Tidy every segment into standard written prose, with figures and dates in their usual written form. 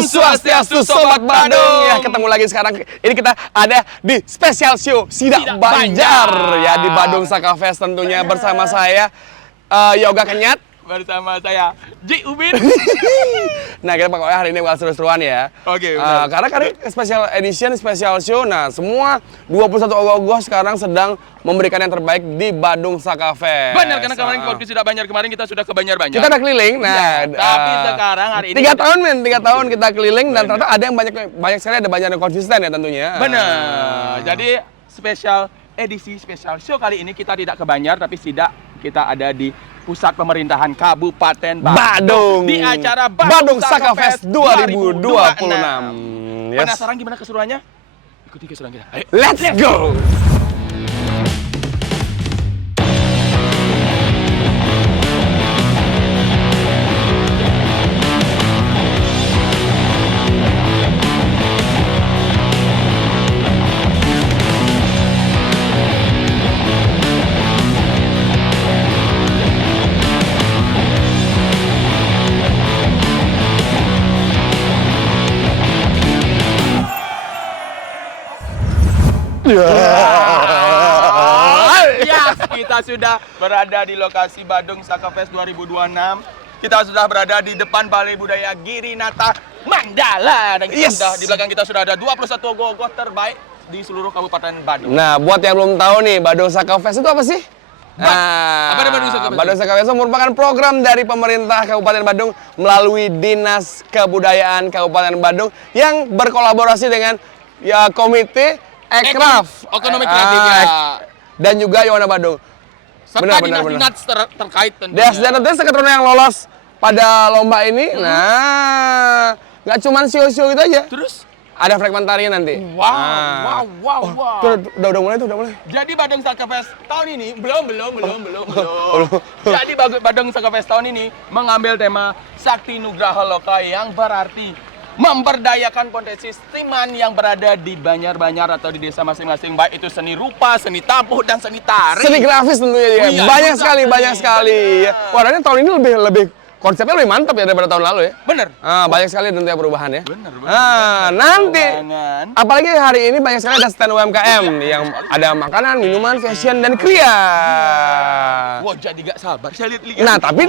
Om Swastiastu Sobat Badung. Ya, ketemu lagi sekarang. Ini kita ada di special show Sidak Banjar ya di Badung Saka Fest tentunya bersama saya Yoga Kenyat. Bersama saya Ji Ubin. Nah, kita pokoknya hari ini bakal seru-seruan ya. Oke, karena special edition, special show. Nah, semua 21 ogoh-ogoh sekarang sedang memberikan yang terbaik di Badung Saka Fest. Benar, karena kemarin kalau di Sidak Banjar kemarin kita sudah ke Banjar-Banjar. Kita udah keliling. Nah, ya, tapi sekarang hari ini 3 tahun men, 3 tahun kita keliling dan ternyata ada yang banyak sekali, ada banyak yang konsisten ya tentunya. Benar. Jadi spesial edisi special show kali ini kita tidak ke Banjar tapi kita ada di pusat pemerintahan Kabupaten Badung di acara Badung Saka Fest 2026. Yes. Penasaran gimana keseruannya? Ikuti keseruan kita. Ayo. Let's go. Ya, kita sudah berada di lokasi Badung Saka Fest 2026. Kita sudah berada di depan Balai Budaya Girinata Mandala. Dan di belakang kita sudah ada 21 ogoh-ogoh terbaik di seluruh Kabupaten Badung. Nah, buat yang belum tahu nih, Badung Saka Fest itu apa sih? Apa itu Badung Saka Fest? Badung Saka Fest itu merupakan program dari pemerintah Kabupaten Badung melalui Dinas Kebudayaan Kabupaten Badung yang berkolaborasi dengan Komite Ekraf, Ekonomi Kreatif ya. Dan juga Yowana Badung. Serta dinas-dinas terkait tentunya. Dan tentunya seketerunan yang lolos pada lomba ini, nah, nggak cuma show-show gitu aja. Terus? Ada fragmentarian nanti. Wow. Udah mulai. Jadi Badung Saka Fest tahun ini belum. Jadi Badung Saka Fest tahun ini mengambil tema Sakti Nugraha Loka yang berarti memberdayakan potensi seniman yang berada di Banjar-Banjar atau di desa masing-masing, baik itu seni rupa, seni tabuh dan seni tari. Seni grafis tentunya ya. Iya, banyak sekali. Warnanya tahun ini lebih konsepnya lebih mantap ya daripada tahun lalu ya. Bener. Banyak sekali tentunya perubahan ya. Bener. Nanti apalagi hari ini banyak sekali ada stand UMKM yang ada makanan, minuman, fashion dan kria. Wah, jadi gak sabar saya lihat. Nah, tapi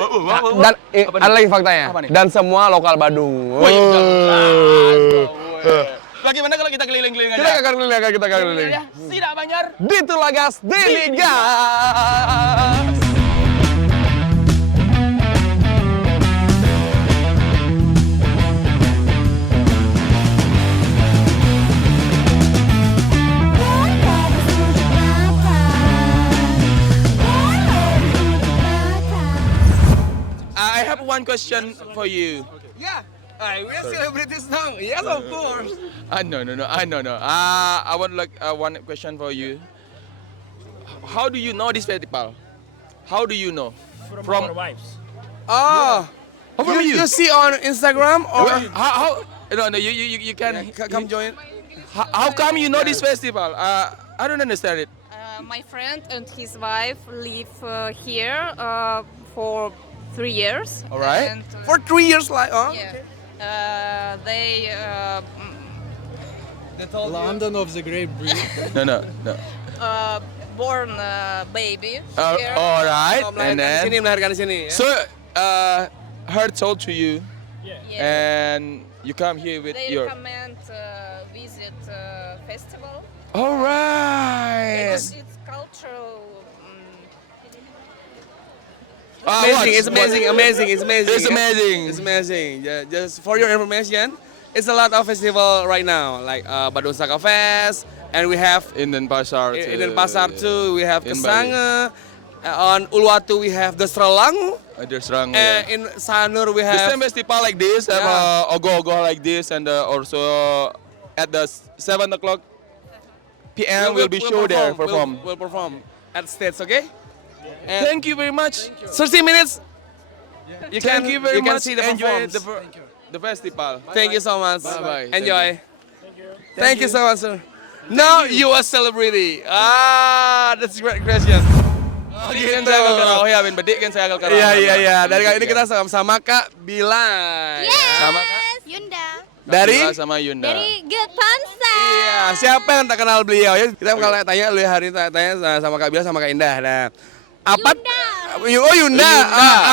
dan ada lagi faktanya. Dan semua lokal Badung. Bagaimana kalau kita keliling-keliling aja? Kita akan keliling. Sidak Banjar. Di Tulagas, di Ligas. I have one question for you. Yeah, we are celebrities now. Yes, of course. No. I want one question for you. How do you know this festival? How do you know? From our wives. Oh, you see on Instagram or How? No. You can come join. How come you know this festival? I don't understand it. My friend and his wife live here for 3 years. All right. And, For 3 years, like, yeah, okay. they London of the Great Britain. No. born baby All here. right. And melahirkan di sini. so her told to you, Yeah. and you come here with They your. recommend visit festival All right. because it's cultural. It's amazing. It's amazing. Yeah, just for your information, it's a lot of festival right now, like Badung Saka Fest, and we have In Denpasar. in Denpasar too. We have in Kesange. On Uluwatu we have the Srelang. There's Rang. And in Sanur we The have same festival like this, have ogoh-ogoh like this, and also at the 7 o'clock p.m. will be show there perform. We'll perform at stage, okay? And Thank you very much. 30 minutes. Thank you very much. See the Enjoy performance. the festival. Thank you so much. Bye-bye. Enjoy. Thank you so much, sir. Now you are celebrity. That's a great question. Bedik kan saya agak karaoke ya, Ben. Bedik kan saya agak karaoke. Iya. Dari kali ini kita sama-sama Kak Bila. Yes. Sama Kak Yunda. Dari? Kabila sama Yunda. Dari Good Pansa. Iya, siapa yang tak kenal beliau ya? Kita bakal tanya lu hari ini tanya sama Kak Bila sama Kak Indah. Nah, apa? Oh Yunda.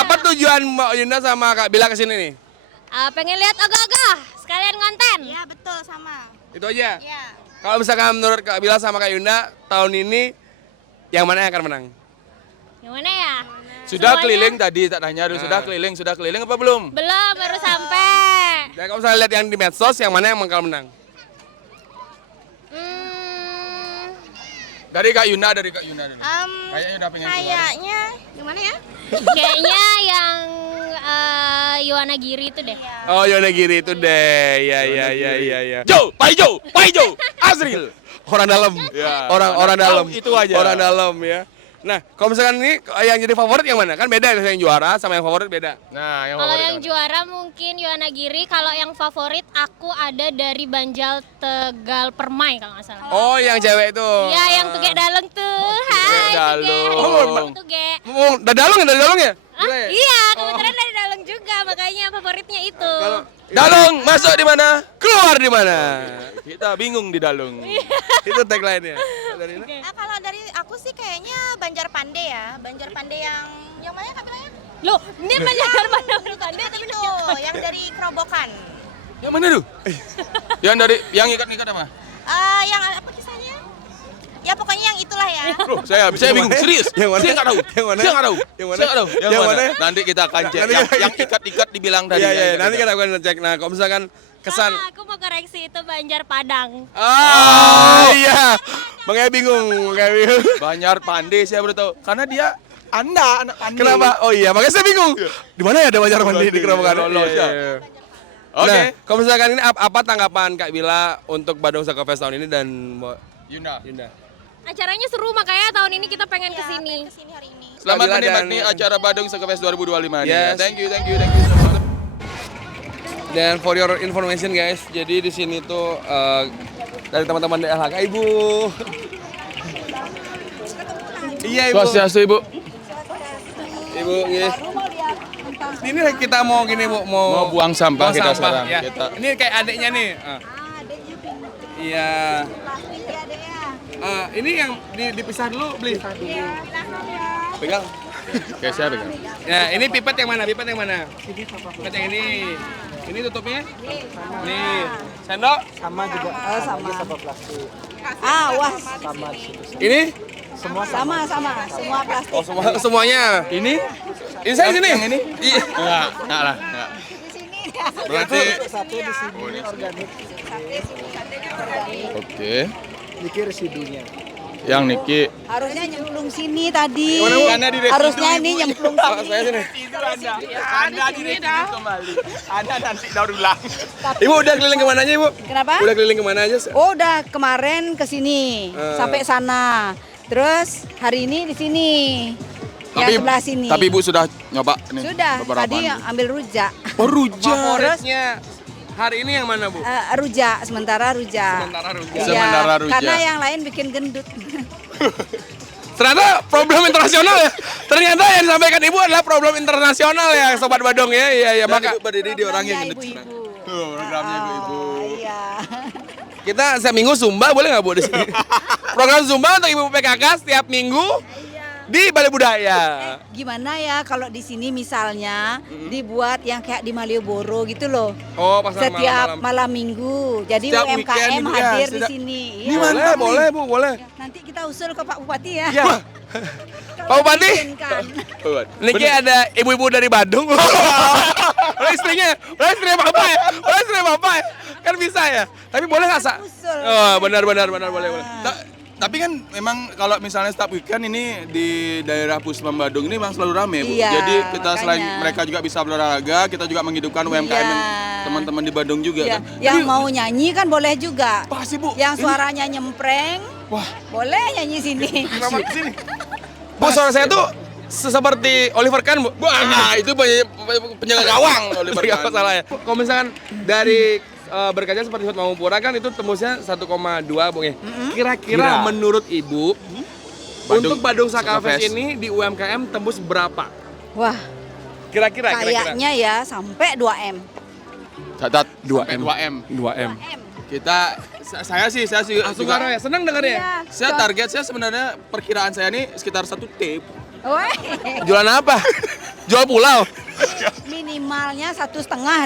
Apa tujuan Mbak Yunda sama Kak Bila kesini nih? Pengen lihat ogah-ogah, sekalian konten. Iya betul sama. Itu aja. Iya. Kalau misalkan menurut Kak Bila sama Kak Yunda tahun ini yang mana yang akan menang? Yang mana ya? Sudah Semuanya? keliling tadi tak tanya, sudah keliling apa belum? Belum, baru sampai. Dan kalau misalnya lihat yang di medsos yang mana yang bakal menang? Dari Kak Yunda dulu. Kayaknya udah pengen keluar. Kayaknya gimana ya? Kayaknya yang Yowana Giri itu deh. Oh Yonagiri itu deh. Ya. Pak Ijo, Azril. Orang dalam. Ya. Orang dalam. Itu aja. Orang dalam ya. Nah, kalau misalkan ini yang jadi favorit yang mana? Kan beda yang juara sama yang favorit beda. Nah, yang Kalau favorit yang apa? juara mungkin Yowana Giri, kalau yang favorit aku ada dari Banjal Tegal Permai kalau nggak salah. Oh, yang cewek itu. Iya, yang tuge daleng tuh. Hai, Daleng. tuge. Tuge. Oh, dari dalung ya? Ah, iya, kebetulan dari daleng juga, makanya favoritnya itu. Dalung masuk di mana? Keluar di mana? Kita bingung di Dalung. Itu tagline-nya. Dari mana? Nah, kalau dari aku sih kayaknya Banjar Pandai ya. Banjar Pandai yang mana Kak bilangnya? Loh, ini Banjar Pandai tapi Itu yang dari Kerobokan. Yang mana tuh? yang ikat-ikat apa? Yang apa kisahnya? Ya pokoknya yang itulah ya. Loh, saya bingung, serius. Yang mana? Saya nggak tahu. Yang mana? Saya nggak tahu. Yang mana? Saya nggak tahu. Yang mana? Nanti kita akan cek. Nanti Yang ikat-ikat dibilang tadi. Iya, nanti kita akan cek. Nah, kalau misalkan kesan Aku mau koreksi itu Banjar Padang. iya. Makanya bingung. Banjar Pandai saya baru tahu. Karena dia anak pandai. Kenapa? Oh iya, makanya saya bingung. Di mana ya ada Banjar Mandi di Kerobokan? Lolos, ya. Oke. Nah, kalau misalkan ini apa tanggapan Kak Bila untuk Badung Saka Fest tahun ini dan Yunda. Yunda? Acaranya seru, makanya tahun ini kita pengen kesini. Kesini hari ini. Selamat Kabila menikmati dan- acara Badung Sekefest 2025 ini. Yes. Thank you so much. Dan for your information guys, jadi di sini tuh dari teman-teman DLHK Ibu. Iya Ibu. Swastiastu Ibu. Ibu, yes. Ini kita mau gini Bu, Mau buang sampah kita sekarang. Ya. Kita- Ini kayak adiknya nih. Iya. Ini yang dipisah dulu beli. Pegang. Oke, saya pegang. Ya, ini pipet yang mana? Pipet yang mana? Pipet yang ini. Ini tutupnya? Nih. Sendok? Sama juga. Sama plastik. Wah. Ini? Semua Sama semua plastik. Oh, semuanya. Ini? Ini saya sini. Yang ini? Iya. Enggak lah. Enggak. Berarti satu di sini organik. oke. Dikir residunya. Yang Niki Harusnya nyemplung sini tadi. Karena di residu, Harusnya Ibu. ini nyemplung Oh, sini. saya sini. Anda di residu kembali. Anda nanti daur ulang. Ibu udah keliling kemana aja, Ibu? Kenapa? Udah keliling kemana aja? Oh, udah kemarin ke sini sampai sana. Terus hari ini di sini. Yang sebelah sini. Tapi Ibu sudah nyoba nih. Sudah. beberapa Tadi nih. ambil rujak. Oh, rujak. Favoritnya hari ini yang mana, Bu? Rujak, sementara rujak. Sementara rujak. Iya, Sementara rujak. Karena yang lain bikin gendut. Ternyata problem internasional ya. Ternyata yang disampaikan Ibu adalah problem internasional ya, Sobat Badung ya. Iya, Dan maka Ibu berdiri di orang yang Programnya gendut. ibu-ibu. Programnya ibu-ibu. Iya. kita seminggu Zumba boleh nggak Bu di sini? Program Zumba untuk Ibu PKK setiap minggu di Balai Budaya. Gimana ya kalau di sini misalnya dibuat yang kayak di Malioboro gitu loh. Oh, pas Setiap malam-malam. malam minggu. Jadi Setiap UMKM weekend gitu ya, hadir di setiap- sini. Ini Iya. mantap nih. Boleh, Bu, boleh. Nanti kita usul ke Pak Bupati ya. Ya. Pak Bupati, Izinkan. Niki ada ibu-ibu dari Badung. Boleh istrinya, boleh istri Bapak ya, boleh istri Bapak ya. Kan bisa ya. Tapi boleh nggak Sa? Usul. Oh, benar boleh boleh. Tapi kan memang kalau misalnya setiap weekend ini di daerah Pusman Badung ini memang selalu rame, Bu. Iya, Jadi kita selain makanya. mereka juga bisa berolahraga, kita juga menghidupkan UMKM yang Iya. teman-teman di Badung juga Ya, kan. yang Jadi, mau nyanyi kan boleh juga. pasti, Bu. Yang Ini- suaranya nyempreng, Wah, boleh nyanyi sini. Kenapa sini? Bu, suara saya tuh seperti Oliver Kahn, Bu. wah, itu penjaga gawang Oliver Nggak Kahn. masalah ya. Kalau misalkan dari berkaca seperti Hut Mamupura kan itu tembusnya 1,2 Bu ya. Kira-kira Kira. menurut Ibu Badung untuk Badung Saka Saka Fest. Fest ini di UMKM tembus berapa? Wah, Kira-kira. kayaknya ya sampai 2M. Catat 2M. 2M. 2M. Saya sih Langsung karo ya, seneng dengarnya. Iya. saya target saya sebenarnya perkiraan saya nih sekitar 1 tip. Woi, Jualan apa? Jual pulau. minimalnya 1,5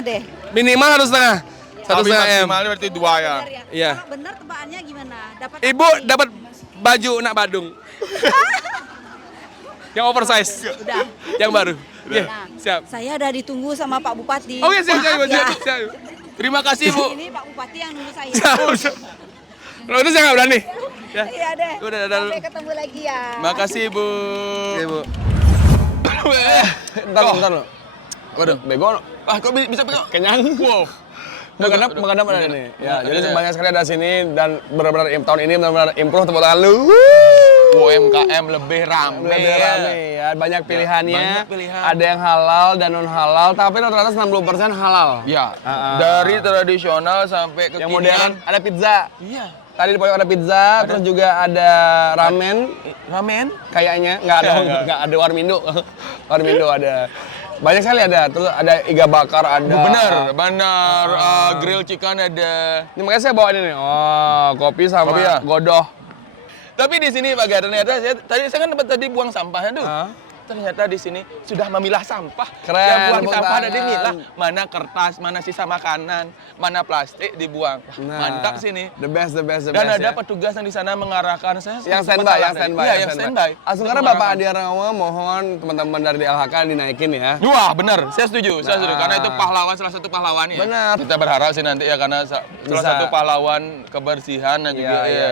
deh. Minimal 1,5. 1,5 M. Maksimalnya berarti 2 ya. Bener ya? Iya. Kalau bener tebakannya gimana? Dapat Ibu apa nih? dapat baju nak Badung. Yang oversize. Udah. Yang baru. Iya, Nah, siap. Saya udah ditunggu sama Pak Bupati. Oh iya, siap, siap, Maaf ya. siap, siap. Terima kasih, Bu. Ini Pak Bupati yang nunggu saya. Siap, siap. Kalau itu saya nggak berani. Ya. Iya deh. Udah. Sampai ketemu lagi ya. Makasih, Bu. Ibu. Bentar. Waduh. Bego. Ah, kok bisa pegang? Kenyang. Wow. Mengadap ada nih. Ya, jadi Ada. banyak sekali ada sini dan benar-benar tahun ini benar-benar improve tepuk tangan lu. UMKM lebih rame. Lebih rame ya, banyak pilihannya. Banyak pilihan. Ada yang halal dan non halal, tapi rata-rata 90% halal. Ya, Ah. dari tradisional sampai ke Yang modern ada pizza. Iya. Tadi di pojok ada pizza, terus juga ada ramen. Ramen? Kayaknya nggak ada warmindo. Warmindo ada. Banyak sekali ada. Terus ada iga bakar ada. Benar. Grill chicken ada. Ini makanya saya bawa ini nih. Oh, kopi sama Kopi ya? godoh. Tapi di sini Pak Gar, ternyata saya kan dapat tadi buang sampahnya tuh. Hah? Ternyata di sini sudah memilah sampah. Keren, Yang buang tepuk sampah ada tangan. dimilah. Mana kertas, mana sisa makanan, mana plastik dibuang. Wah, mantap sini. The best Dan ada ya. petugas yang di sana mengarahkan saya. Yang sempat standby, salah yang deh. standby. Iya, yang standby. Langsung karena Bapak Adi Rawa mohon teman-teman dari LHK dinaikin ya. Wah, benar. Saya setuju. Nah. Karena itu pahlawan, salah satu pahlawan ya. Benar. Kita berharap sih nanti ya karena salah Bisa. satu pahlawan kebersihan dan juga Iya.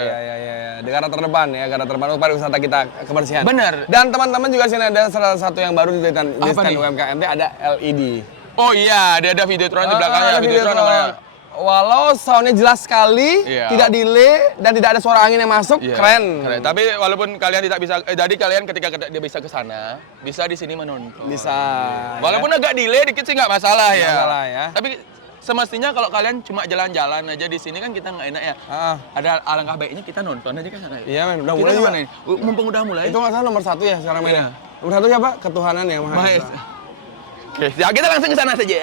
Di garda terdepan ya, garda terdepan pariwisata kita kebersihan. Benar. Dan teman-teman juga sini ada salah satu yang baru di Apa stand nih? UMKM ada LED. Oh iya, ada Videotron di belakangnya. Ada Videotron Videotron. namanya. Walau soundnya jelas sekali, Iya. tidak delay dan tidak ada suara angin yang masuk, Iya, keren. Tapi walaupun kalian tidak bisa, jadi kalian ketika dia bisa ke sana, bisa di sini menonton. Bisa. Walaupun agak delay dikit sih nggak masalah ya. Nggak masalah ya. Tapi semestinya kalau kalian cuma jalan-jalan aja di sini kan kita nggak enak ya. Ah. Ada alangkah baiknya kita nonton aja kan. Iya men, udah Kita mulai juga. kemana ini? Mumpung udah mulai. Itu nggak salah nomor 1 ya sekarang mainnya. Iya. Nomor 1 siapa? Ketuhanan yang Maha Mahes. Esa. Oke, ya kita langsung ke sana saja.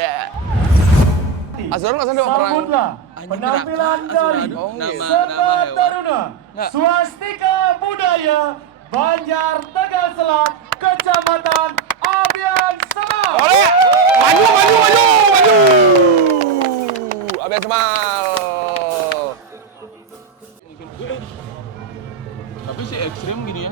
Azrul nggak salah perang. Sambutlah penampilan dari Oh, iya. Serta Taruna Swastika Budaya Banjar Tegal Selat Kecamatan Abian Semal. Oleh! Maju! Abian Semal. Tapi sih ekstrim gini ya.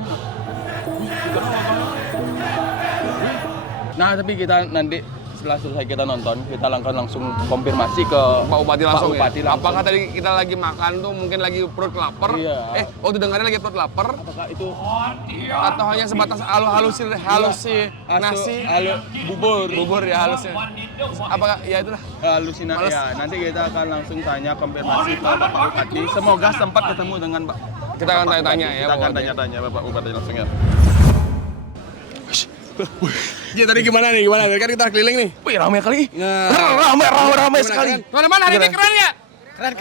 Nah, tapi kita nanti setelah selesai kita nonton, kita langsung konfirmasi ke Pak Bupati langsung Pak Bupati ya? langsung. Apakah tadi kita lagi makan tuh mungkin lagi perut lapar? Iya. Waktu dengarnya lagi perut lapar? Apakah itu Atau hanya sebatas halusi nasi? Bubur ya halusi. Apakah ya itulah. halusinasi? Males. Ya, nanti kita akan langsung tanya konfirmasi ke Bapak Bupati. Semoga sempat ketemu dengan Pak. Kita akan tanya-tanya ya, Kita akan Pak Bupati. tanya-tanya Bapak Bupati langsung ya. Ya tadi gimana nih? Kan kita keliling nih. Wih, ramai kali. Nah. Ramai sekali. Teman-teman hari ini keren ya?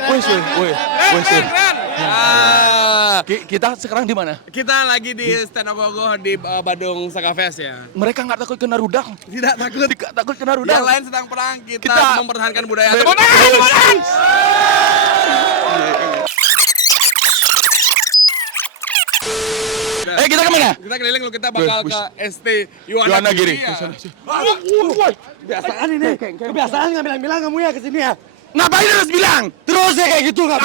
Wih. Keren. Ah, Kita sekarang di mana? kita lagi di stand up Ogoh di Badung Saka Fest ya. Mereka nggak takut kena rudal. Tidak takut. Tidak takut kena rudal. Yang lain sedang perang, kita Kita- mempertahankan budaya. Tepuk tangan! Kita kemana? Kita keliling lu, kita bakal ke ST Yuwana Giri. Ya. Kebiasaan ini, kebiasaan nggak bilang-bilang kamu ya kesini ya. Ngapain harus bilang? Terus ya kayak gitu nggak?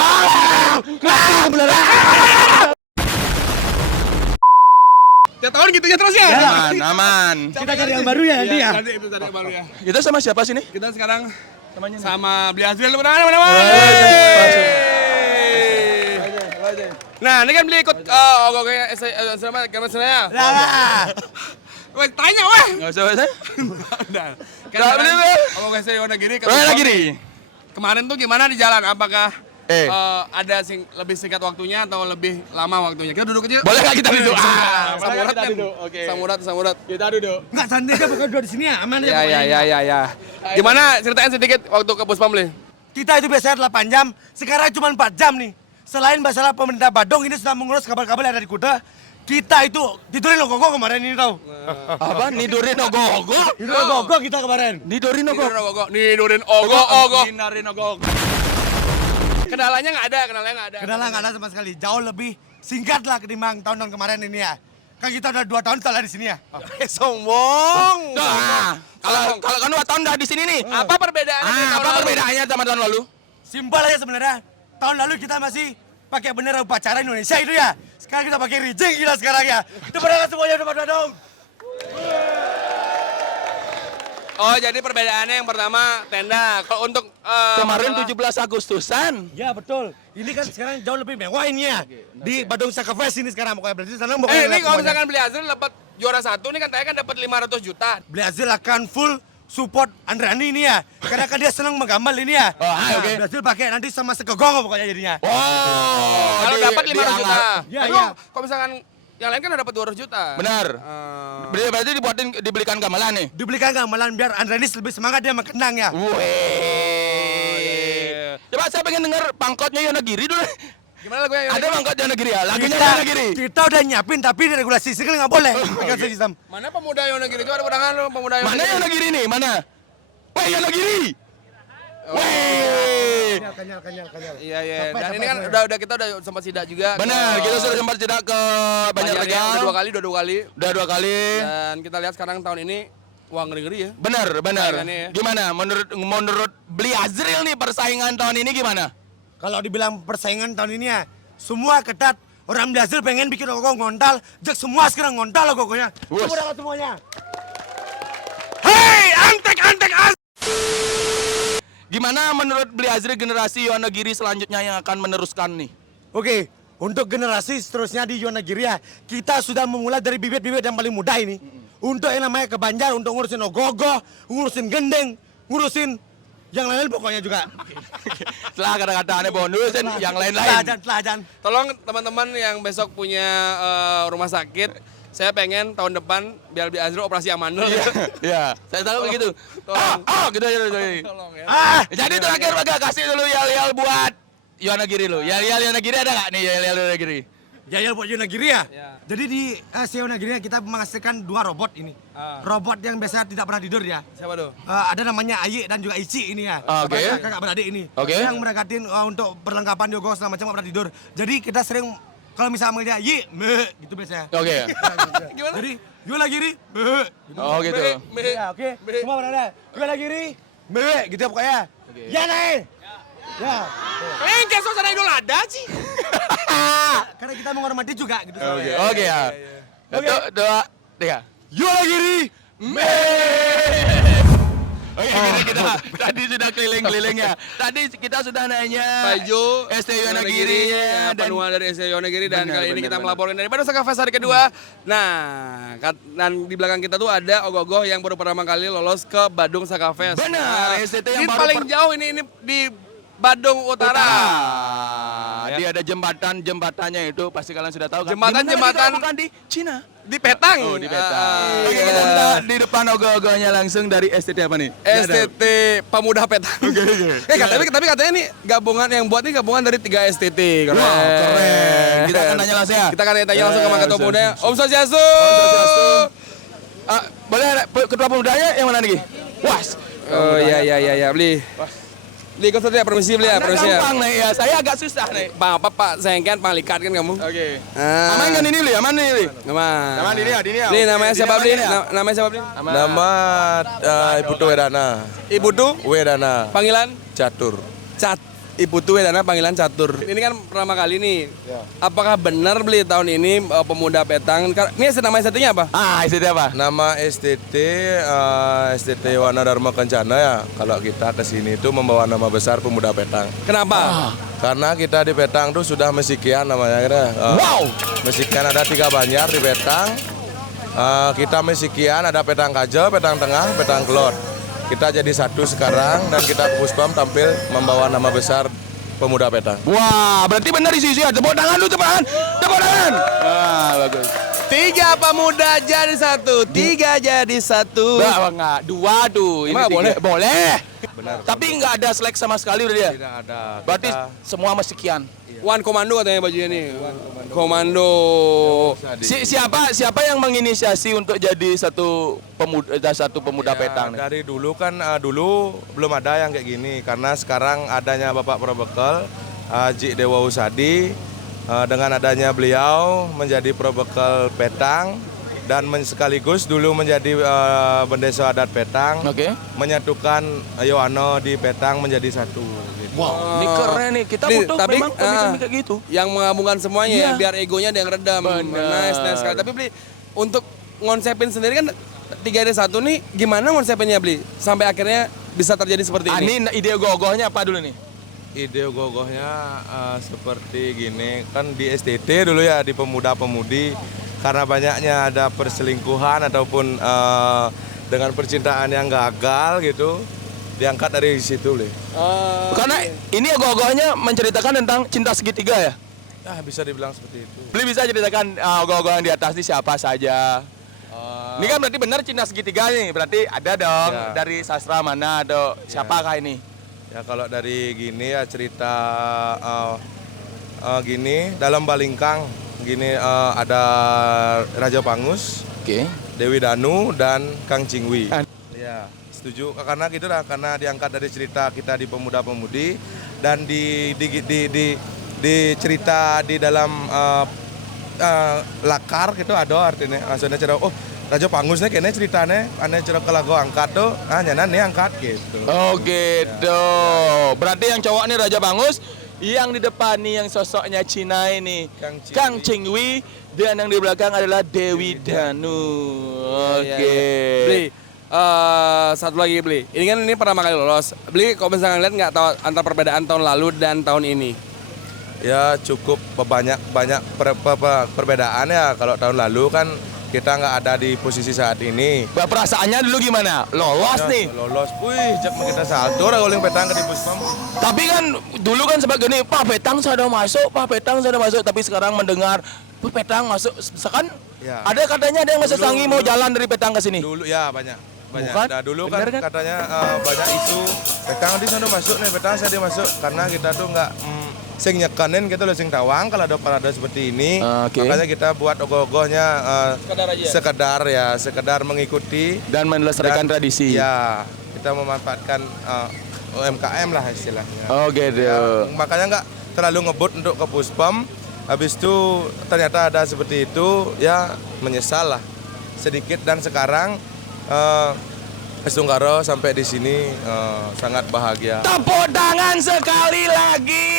Tiap tahun gitu ya terus ya? Aman. Kita cari yang baru ya nanti ya. Nanti itu tadi yang baru ya. Kita sama siapa sini? Kita sekarang Namanya sama beli Azril teman-teman. Nah, ini kan beli ikut Ogoh-Ogohnya sama saya. Weh, tanya weh. Nggak usah bahasa. Udah. Nggak beli, Bel. Ogoh-Ogoh saya Yuwana Giri. Yuwana Giri. Kemarin tuh gimana di jalan? Apakah ada lebih singkat waktunya atau lebih lama waktunya? Kita duduk aja. Boleh nggak kita duduk? Samurat kan? Oke. Samurat. Kita duduk. Nggak santai kan bukan dua di sini ya, aman ya. Ya. Gimana ceritain sedikit waktu ke Puspamli? Kita itu biasanya 8 jam, sekarang cuma 4 jam nih. Selain masalah pemerintah Badung ini sedang mengurus kabel-kabel yang ada di Kuta, Kita itu tidurin Ogogo kemarin ini tau. Apa? Nidorin ogo-ogo? Tidurin Ogogo kita kemarin. Nidorin ogo. Nidorin ogo. Nidorin ogo. Kendalanya nggak ada. Kendala nggak ada sama sekali. Jauh lebih singkat lah ketimbang tahun-tahun kemarin ini ya. Kan kita udah 2 tahun setelah di sini ya. Sombong. Nah, kalau kan 2 tahun udah di sini nih. Apa perbedaannya? Apa perbedaannya sama tahun lalu? Simpel aja sebenarnya. Tahun lalu kita masih pakai bendera upacara Indonesia itu ya. Sekarang kita pakai rijing gila sekarang ya. Itu padahal semuanya udah pada dong. Oh, jadi perbedaannya yang pertama tenda. Kalau untuk Kemarin masalah- 17 Agustusan. Ya betul. Ini kan sekarang jauh lebih mewah ini ya. Di Badung Saka Fest ini sekarang pokoknya berarti sana pokoknya. ini lihat kalau semuanya. misalkan beli Azril dapat juara 1 nih katanya kan dapat 500 juta. Beli Azil akan full support Andrani ini ya. Karena kan dia senang menggambar ini ya. oke. Beli Azil pakai nanti sama sekegong pokoknya jadinya. Oh, Kalau dapat 500 juta. Ya, Aduh, ya. kalau misalkan yang lain kan dapat 200 juta. Benar. Eh, Berarti dibelikan gamelan nih. Dibelikan gamelan biar Andrani lebih semangat dia mengenang ya. Wih. Coba saya pengen denger pangkotnya Yonagiri dulu. Gimana lagunya? Ada pangkot Yonagiri ya? Lagunya Kita, Yonagiri. kita udah nyiapin tapi di regulasi sini nggak boleh. Pakai sistem. Mana pemuda Yonagiri? Coba ada tangan lu pemuda Mana Yonagiri. Yonagiri nih? Mana? Wah, Yonagiri. Wih. Kanyal. Iya. Sampai, Dan ini kan sampai. udah kita udah sempat sidak juga. Benar, ke kita sudah sempat tidak ke Banjar Banjarnya. Tegal. Udah 2 kali. Udah 2 kali. Dan kita lihat sekarang tahun ini wah ngeri-ngeri ya. Benar. Saingannya ya. Gimana? Menurut Beli Azril nih persaingan tahun ini gimana? Kalau dibilang persaingan tahun ini ya, semua ketat. Orang Brazil pengen bikin Ogogo ngontal, Jack semua sekarang ngontal Ogogonya. Wus. Semua dapat semuanya. Hei, antek Gimana menurut Beli Azril generasi Yonagiri selanjutnya yang akan meneruskan nih? Oke, untuk generasi seterusnya di Yonagiri ya, kita sudah memulai dari bibit-bibit yang paling muda ini. Untuk yang namanya ke Banjar, untuk ngurusin Ogogo, ngurusin gendeng, ngurusin yang lain pokoknya juga. Setelah kata-kata aneh bonus dan yang lain-lain. Telajan. Tolong teman-teman yang besok punya rumah sakit, saya pengen tahun depan biar Beli Azril operasi Amandel. Iya, saya tahu begitu. Tolong. Gitu aja. Tolong ya. Jadi terakhir Baga kasih dulu yel-yel buat Yonagiri lu. Yel-yel Yonagiri ada nggak nih yel-yel Yonagiri? Jaya buat Yonagiri ya? Jadi di Yonagiri kita menghasilkan 2 robot ini. Robot yang biasanya tidak pernah tidur ya. Siapa tuh? Ada namanya Ayi dan juga Ici ini ya. Oke. Kakak beradik ini. Oke. Yang merekatin untuk perlengkapan Yogo segala macam nggak pernah tidur. Jadi kita sering kalau misalnya manggil dia Yi, gitu biasanya. Oke. Gimana? Jadi Yonagiri, gitu. Oh gitu. Ya, oke. Semua berada. Yonagiri, gitu pokoknya. Ya, naik. Ya. Kalian kayak suasana Idul Adha sih. Karena kita menghormati juga gitu. Oke ya. 1, 2, 3. Yonagiri. Oke, kita tadi sudah keliling-keliling ya. Tadi kita sudah nanya Baju ST Yonagiri ya, dan panuan dari ST Yonagiri dan Benar, kali ini benar, kita benar. melaporkan dari Badung Saka Fest hari kedua. Nah, dan di belakang kita tuh ada Ogogo yang baru pertama kali lolos ke Badung Saka Fest. Benar, Nah, STT yang ini baru paling jauh ini di Badung Utara. Dia ada jembatannya itu pasti kalian sudah tahu kan. Jembatan- Di mana jembatan- kita? Bukan di Cina. Di Petang. Oh, di Petang. Ah, Oke, iya. kita sudah di depan ogo-ogonya langsung dari STT apa nih? STT Pemuda Petang. Tapi katanya nih gabungan yang buat nih gabungan dari 3 STT. Keren. Wow, keren. Kita akan tanya langsung ya. Kita akan tanya langsung ke Ketua Pemuda. Om Swastiastu. Boleh ada ketua pemudanya yang mana nih? Was. Oh iya beli. Beli ikut saja permisi beli ya, permisi ya. Gampang nih ya, saya agak susah nih. Pak Sengken Panglikat kan kamu? Oke. Ah. Aman kan ini Li? Aman nih Li? Aman. Aman ini ya. Beli namanya siapa beli? Aman ya? Namanya siapa beli? Nama Ibu Tu Wedana. Ibu Tu, Wedana panggilan Catur. Ibu Tu Wedana panggilan Catur. Ini kan pertama kali nih. Apakah benar beli tahun ini Pemuda Petang? Ini namanya satunya apa? STT apa? Nama STT Wana Dharma Kencana ya. Kalau kita ke sini itu membawa nama besar Pemuda Petang. Kenapa? Karena kita di Petang tuh sudah mesikian namanya kita. Wow. Mesikian ada 3 banjar di Petang. Kita mesikian ada Petang Kajo, Petang Tengah, Petang Kelot. Kita jadi satu sekarang dan kita Puspam tampil membawa nama besar Pemuda Petang. Wah, berarti benar isi-isi ya. Tepuk tangan lu, tepuk tangan. Tepuk tangan. Bagus. 3 pemuda jadi satu, 3 jadi satu. Enggak, 2 tuh. Emang Ini boleh? 3. Boleh. benar. Tapi nggak ada selek sama sekali udah dia. Tidak ada. Berarti Kita semua mesti sekian. One Komando katanya bajunya nih. Komando. Siapa yang menginisiasi untuk jadi satu pemuda Ya, petang nih? dari dulu kan dulu belum ada yang kayak gini karena sekarang adanya Bapak Probekal Haji Dewa Usadi dengan adanya beliau menjadi Probekal Petang dan sekaligus dulu menjadi Bendeso Adat Petang, Oke. menyatukan Yohano di Petang menjadi satu. Gitu. Wow, ini keren nih. Kita Nih, butuh tapi, memang pemimpin kayak gitu. Yang menggabungkan semuanya Iya. ya, biar egonya ada yang redam. Benar. Nice sekali. Tapi Bli, untuk ngonsepin sendiri kan 3 ada 1 nih, gimana ngonsepinnya Bli? Sampai akhirnya bisa terjadi seperti ini. Ini ide gogohnya apa dulu nih? Ide gogohnya seperti gini, kan di STT dulu ya, di pemuda-pemudi, karena banyaknya ada perselingkuhan ataupun dengan percintaan yang gagal gitu, diangkat dari situ. Karena ini gogohnya menceritakan tentang cinta segitiga ya? Ya bisa dibilang seperti itu. Beli bisa ceritakan gogoh yang di atas ini siapa saja? Ini kan berarti benar cinta segitiga nih, berarti ada dong Ya. dari sastra mana atau siapakah ini? Ya kalau dari gini ya cerita gini, dalam Balingkang gini ada Raja Pangus, Oke. Dewi Danu dan Kang Cingwi. An- Ya, setuju karena gitu lah, karena diangkat dari cerita kita di pemuda-pemudi dan di cerita di dalam lakar gitu ada artinya maksudnya cerita Raja Pangus nih kayaknya ceritanya aneh cerita lagu angkat tuh nyanan nih angkat gitu. Oh gitu. Berarti yang cowok nih Raja Bangus, yang di depan nih yang sosoknya Cina ini Kang Cingwi, dan yang di belakang adalah Dewi Danu. Oke. Bli, satu lagi Bli. Ini kan ini pertama kali lolos. Bli, kalau misalnya ngeliat nggak tahu antar perbedaan tahun lalu dan tahun ini? Ya cukup banyak perbedaan ya. Kalau tahun lalu kan kita nggak ada di posisi saat ini. Perasaannya dulu gimana? Lolos nih. Lolos, wih, jak kita salto orang guling petang ke di puspam. Tapi kan dulu kan sebagai gini, Pak Petang sudah masuk, Pak Petang sudah masuk. Tapi sekarang mendengar Pak Petang masuk, misalkan Ya. ada katanya ada yang masih Dulu- sangi mau jalan dari Petang ke sini. Dulu ya banyak. Bukan? Nah, dulu Bener kan kan? katanya banyak isu petang di sana masuk nih, petang saya masuk karena kita tuh nggak sing nyekanin gitu loh, sing tawang kalau ada parade seperti ini. Oke. Makanya kita buat ogoh-ogohnya Sekedar aja. sekedar mengikuti Dan melestarikan dan- tradisi. Ya, kita memanfaatkan UMKM lah istilahnya. Oh gitu. Ya, makanya nggak terlalu ngebut untuk ke Puspom. Habis itu ternyata ada seperti itu, ya menyesal lah sedikit. Dan sekarang Stunggaro sampai di sini sangat bahagia. Tepuk tangan sekali lagi.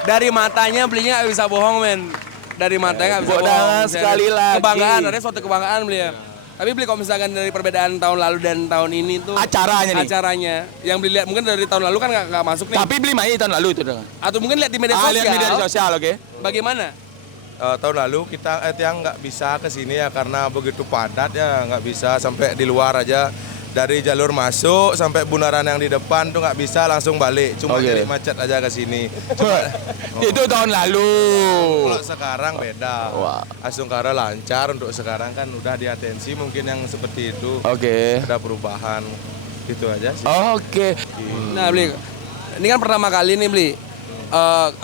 Dari matanya Belinya nggak bisa bohong men. Dari matanya nggak bisa Tepuk bohong. tangan sekali lagi. Kebanggaan, ada suatu kebanggaan Beli ya. Tapi Beli kalau misalkan dari perbedaan tahun lalu dan tahun ini tuh Acaranya nih. acaranya yang Beli lihat mungkin dari tahun lalu kan nggak masuk nih. Tapi beli main tahun lalu itu dong. Atau mungkin lihat di media Ah, sosial. lihat media sosial, oke. Bagaimana? Tahun lalu kita yang nggak bisa ke sini ya karena begitu padat ya, nggak bisa sampai di luar aja. Dari jalur masuk sampai bundaran yang di depan tuh nggak bisa langsung balik, cuma Oke. jadi macet aja ke sini. Itu tahun lalu. Kalau sekarang beda. Wah. Stunggaro lancar untuk sekarang kan udah di atensi mungkin yang seperti itu. Oke. Ada perubahan. Gitu aja sih. Oke. Nah Beli, ini kan pertama kali nih Beli.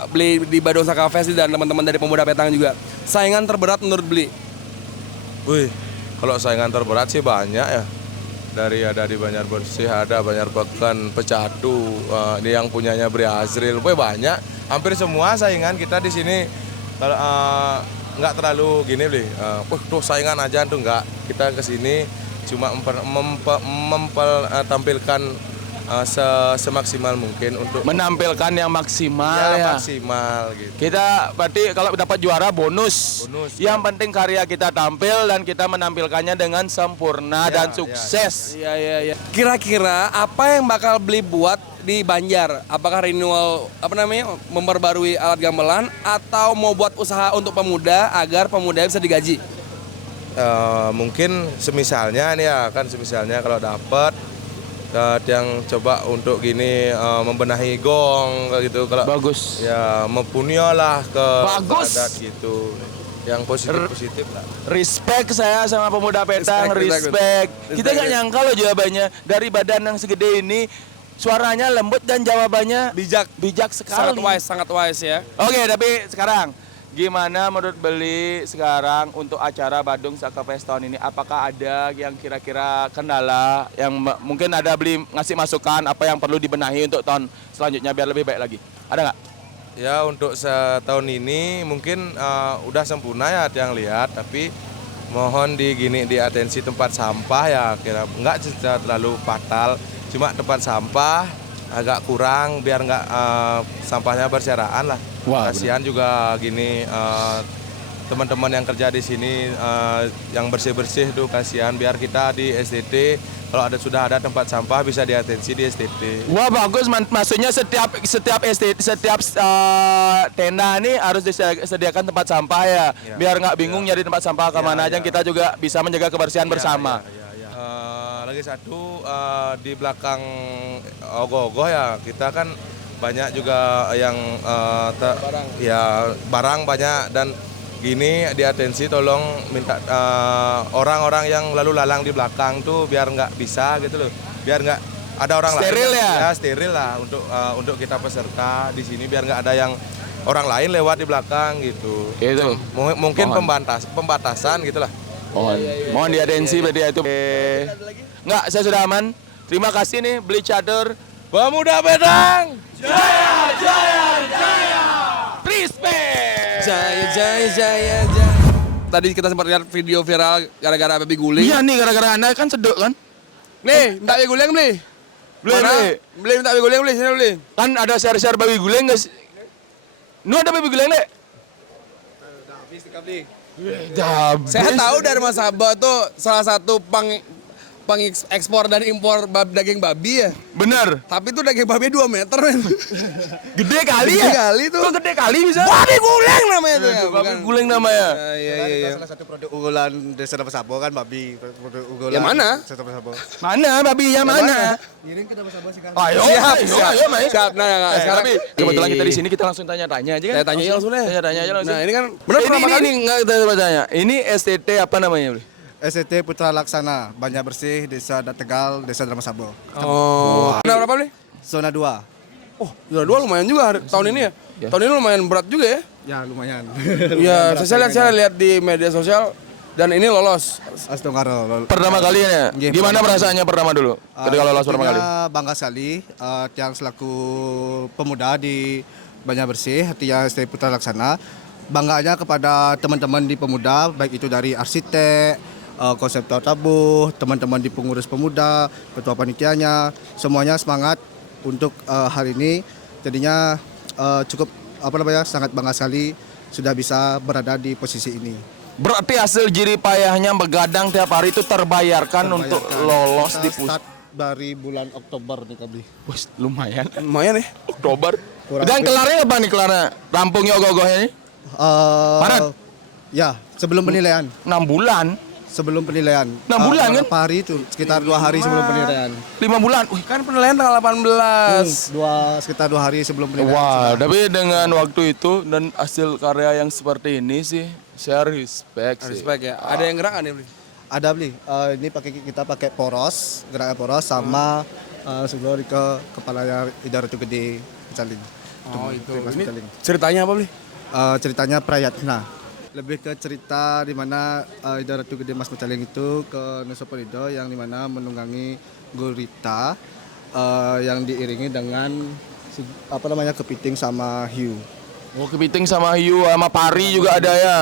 Beli di Badung Saka Fest dan teman-teman dari Pemuda Petang juga. Saingan terberat menurut Beli? Wih, kalau saingan terberat sih banyak ya. Ada di Banjar Bersih, ada Banjar Beken, Pecatu, ini yang punyanya Bri Azril, banyak. Hampir semua saingan kita di sini kalau nggak terlalu gini Bli. Tuh saingan aja tuh nggak. Kita ke sini cuma tampilkan semaksimal mungkin untuk Menampilkan yang maksimal ya. maksimal gitu. Kita berarti kalau dapat juara bonus. Bonus. Yang penting karya kita tampil dan kita menampilkannya dengan sempurna Ya, dan sukses. Iya. Kira-kira apa yang bakal Beli buat di Banjar? Apakah renewal memperbarui alat gamelan atau mau buat usaha untuk pemuda agar pemuda bisa digaji? Mungkin semisalnya nih ya kan, semisalnya kalau dapat yang coba untuk gini membenahi gong kayak gitu, kalau Bagus. ya mempunyai lah ke Bagus. adat gitu. yang positif lah. Respect saya sama pemuda Petang, respect. Kita nggak nyangka loh jawabannya dari badan yang segede ini, suaranya lembut dan jawabannya bijak sekali. Sangat wise ya. Oke, tapi sekarang gimana menurut Beli sekarang untuk acara Badung Saka Fest tahun ini? Apakah ada yang kira-kira kendala yang mungkin ada Beli ngasih masukan apa yang perlu dibenahi untuk tahun selanjutnya biar lebih baik lagi? Ada nggak? Ya untuk setahun ini mungkin udah sempurna ya ada yang lihat, tapi mohon di atensi tempat sampah ya kira nggak terlalu fatal, cuma tempat sampah agak kurang biar nggak sampahnya berserakan lah. Wah, kasihan juga gini teman-teman yang kerja di sini yang bersih-bersih tuh kasihan, biar kita di STT kalau sudah ada tempat sampah bisa diatensi di STT. Wah bagus, maksudnya setiap tenda ini harus disediakan tempat sampah ya, biar nggak bingung nyari tempat sampah kemana aja. Kita juga bisa menjaga kebersihan bersama. Lagi satu di belakang Ogoh-Ogoh ya kita kan banyak juga yang barang banyak, dan gini diatensi tolong minta orang-orang yang lalu lalang di belakang tuh biar nggak bisa gitu loh, biar nggak ada orang steril lain ya steril lah untuk kita peserta di sini, biar nggak ada yang orang lain lewat di belakang gitu. Itu mungkin pembatasan gitulah. Mohon diatensi berarti itu. Nggak, saya sudah aman. Terima kasih nih Beli Catur Pemuda Petang. Jaya jaya jaya. Respect. Jaya. Tadi kita sempat lihat video viral gara-gara babi guling. Iya nih, gara-gara Anda kan sedek kan? Nih, minta babi guling beli. Beli minta babi guling beli, sini beli. Kan ada share-share babi guling guys. Ada babi guling dek? Saya tahu dari Mas Abah tuh salah satu pengekspor dan impor daging babi ya. Bener. Tapi tuh daging babi 2 meter men. Gede kali Gede ya? kali tuh. Kok gede kali bisa? Babi guling namanya tuh ya. Babi guling namanya. Iya. Salah satu produk unggulan Desa Damasabo kan babi. Produk unggulan Yang mana? Desa Damasabo. Mana babinya mana? Kirim ke Damasabo sekarang. Ayo, Siap. Mai. Siap. Nah, sekarang Tapi kebetulan kita di sini kita langsung tanya-tanya aja kan. Saya tanya langsung deh. Tanya aja langsung. Nah, ini kan benar pertama kali. Ini enggak kita tanya. Ini STT apa namanya, Bli? STT Putra Laksana, Banjar Bersih, Desa Tegal, Desa Damasabo. Oh. Nah, berapa beli? Zona 2. Oh, zona 2 lumayan juga tahun ini ya. Tahun ini lumayan berat juga ya. Ya lumayan. Iya, saya lihat di media sosial dan ini lolos. Astongkaro. Pertama kali ya? Iya, Gimana pertama perasaannya pertama dulu? Ketika lolos pertama kali? Bangga sekali, yang selaku pemuda di Banjar Bersih, artinya STT Putra Laksana. Bangganya kepada teman-teman di pemuda, baik itu dari arsitek, konseptor tabuh, teman-teman di pengurus pemuda, ketua panitianya, semuanya semangat untuk hari ini. Jadinya cukup sangat bangga sekali sudah bisa berada di posisi ini. Berarti hasil jerih payahnya begadang tiap hari itu terbayarkan untuk lolos di Start dari bulan Oktober nih kami. Wih, lumayan. Lumayan ya. Oktober. Dan kelarnya apa nih kelarnya? Rampungnya ogoh-ogohnya ini? Maret? Ya, sebelum penilaian. 6 bulan. Sebelum penilaian. 6 bulan kan? Berapa hari itu? Sekitar 2 hari sebelum penilaian. 5 bulan. Wih, Kan penilaian tanggal 18. Sekitar 2 hari sebelum penilaian. wah, tapi dengan waktu itu dan hasil karya yang seperti ini sih, saya respect sih. Respect ya. Ada yang gerak nggak nih beli? Ada beli. Ini kita pakai poros, gerakan poros sama sebelum ke kepala Idaratul Gede Pecaling. Oh itu. Mas Ini Pecaling. ceritanya apa beli? Ceritanya Prayatna. Lebih ke cerita di mana Idaratul Gede Mas Pecaling itu ke Nusa Penida yang di mana menunggangi gurita yang diiringi dengan kepiting sama hiu. Oh, kepiting sama hiu sama pari juga ada ya.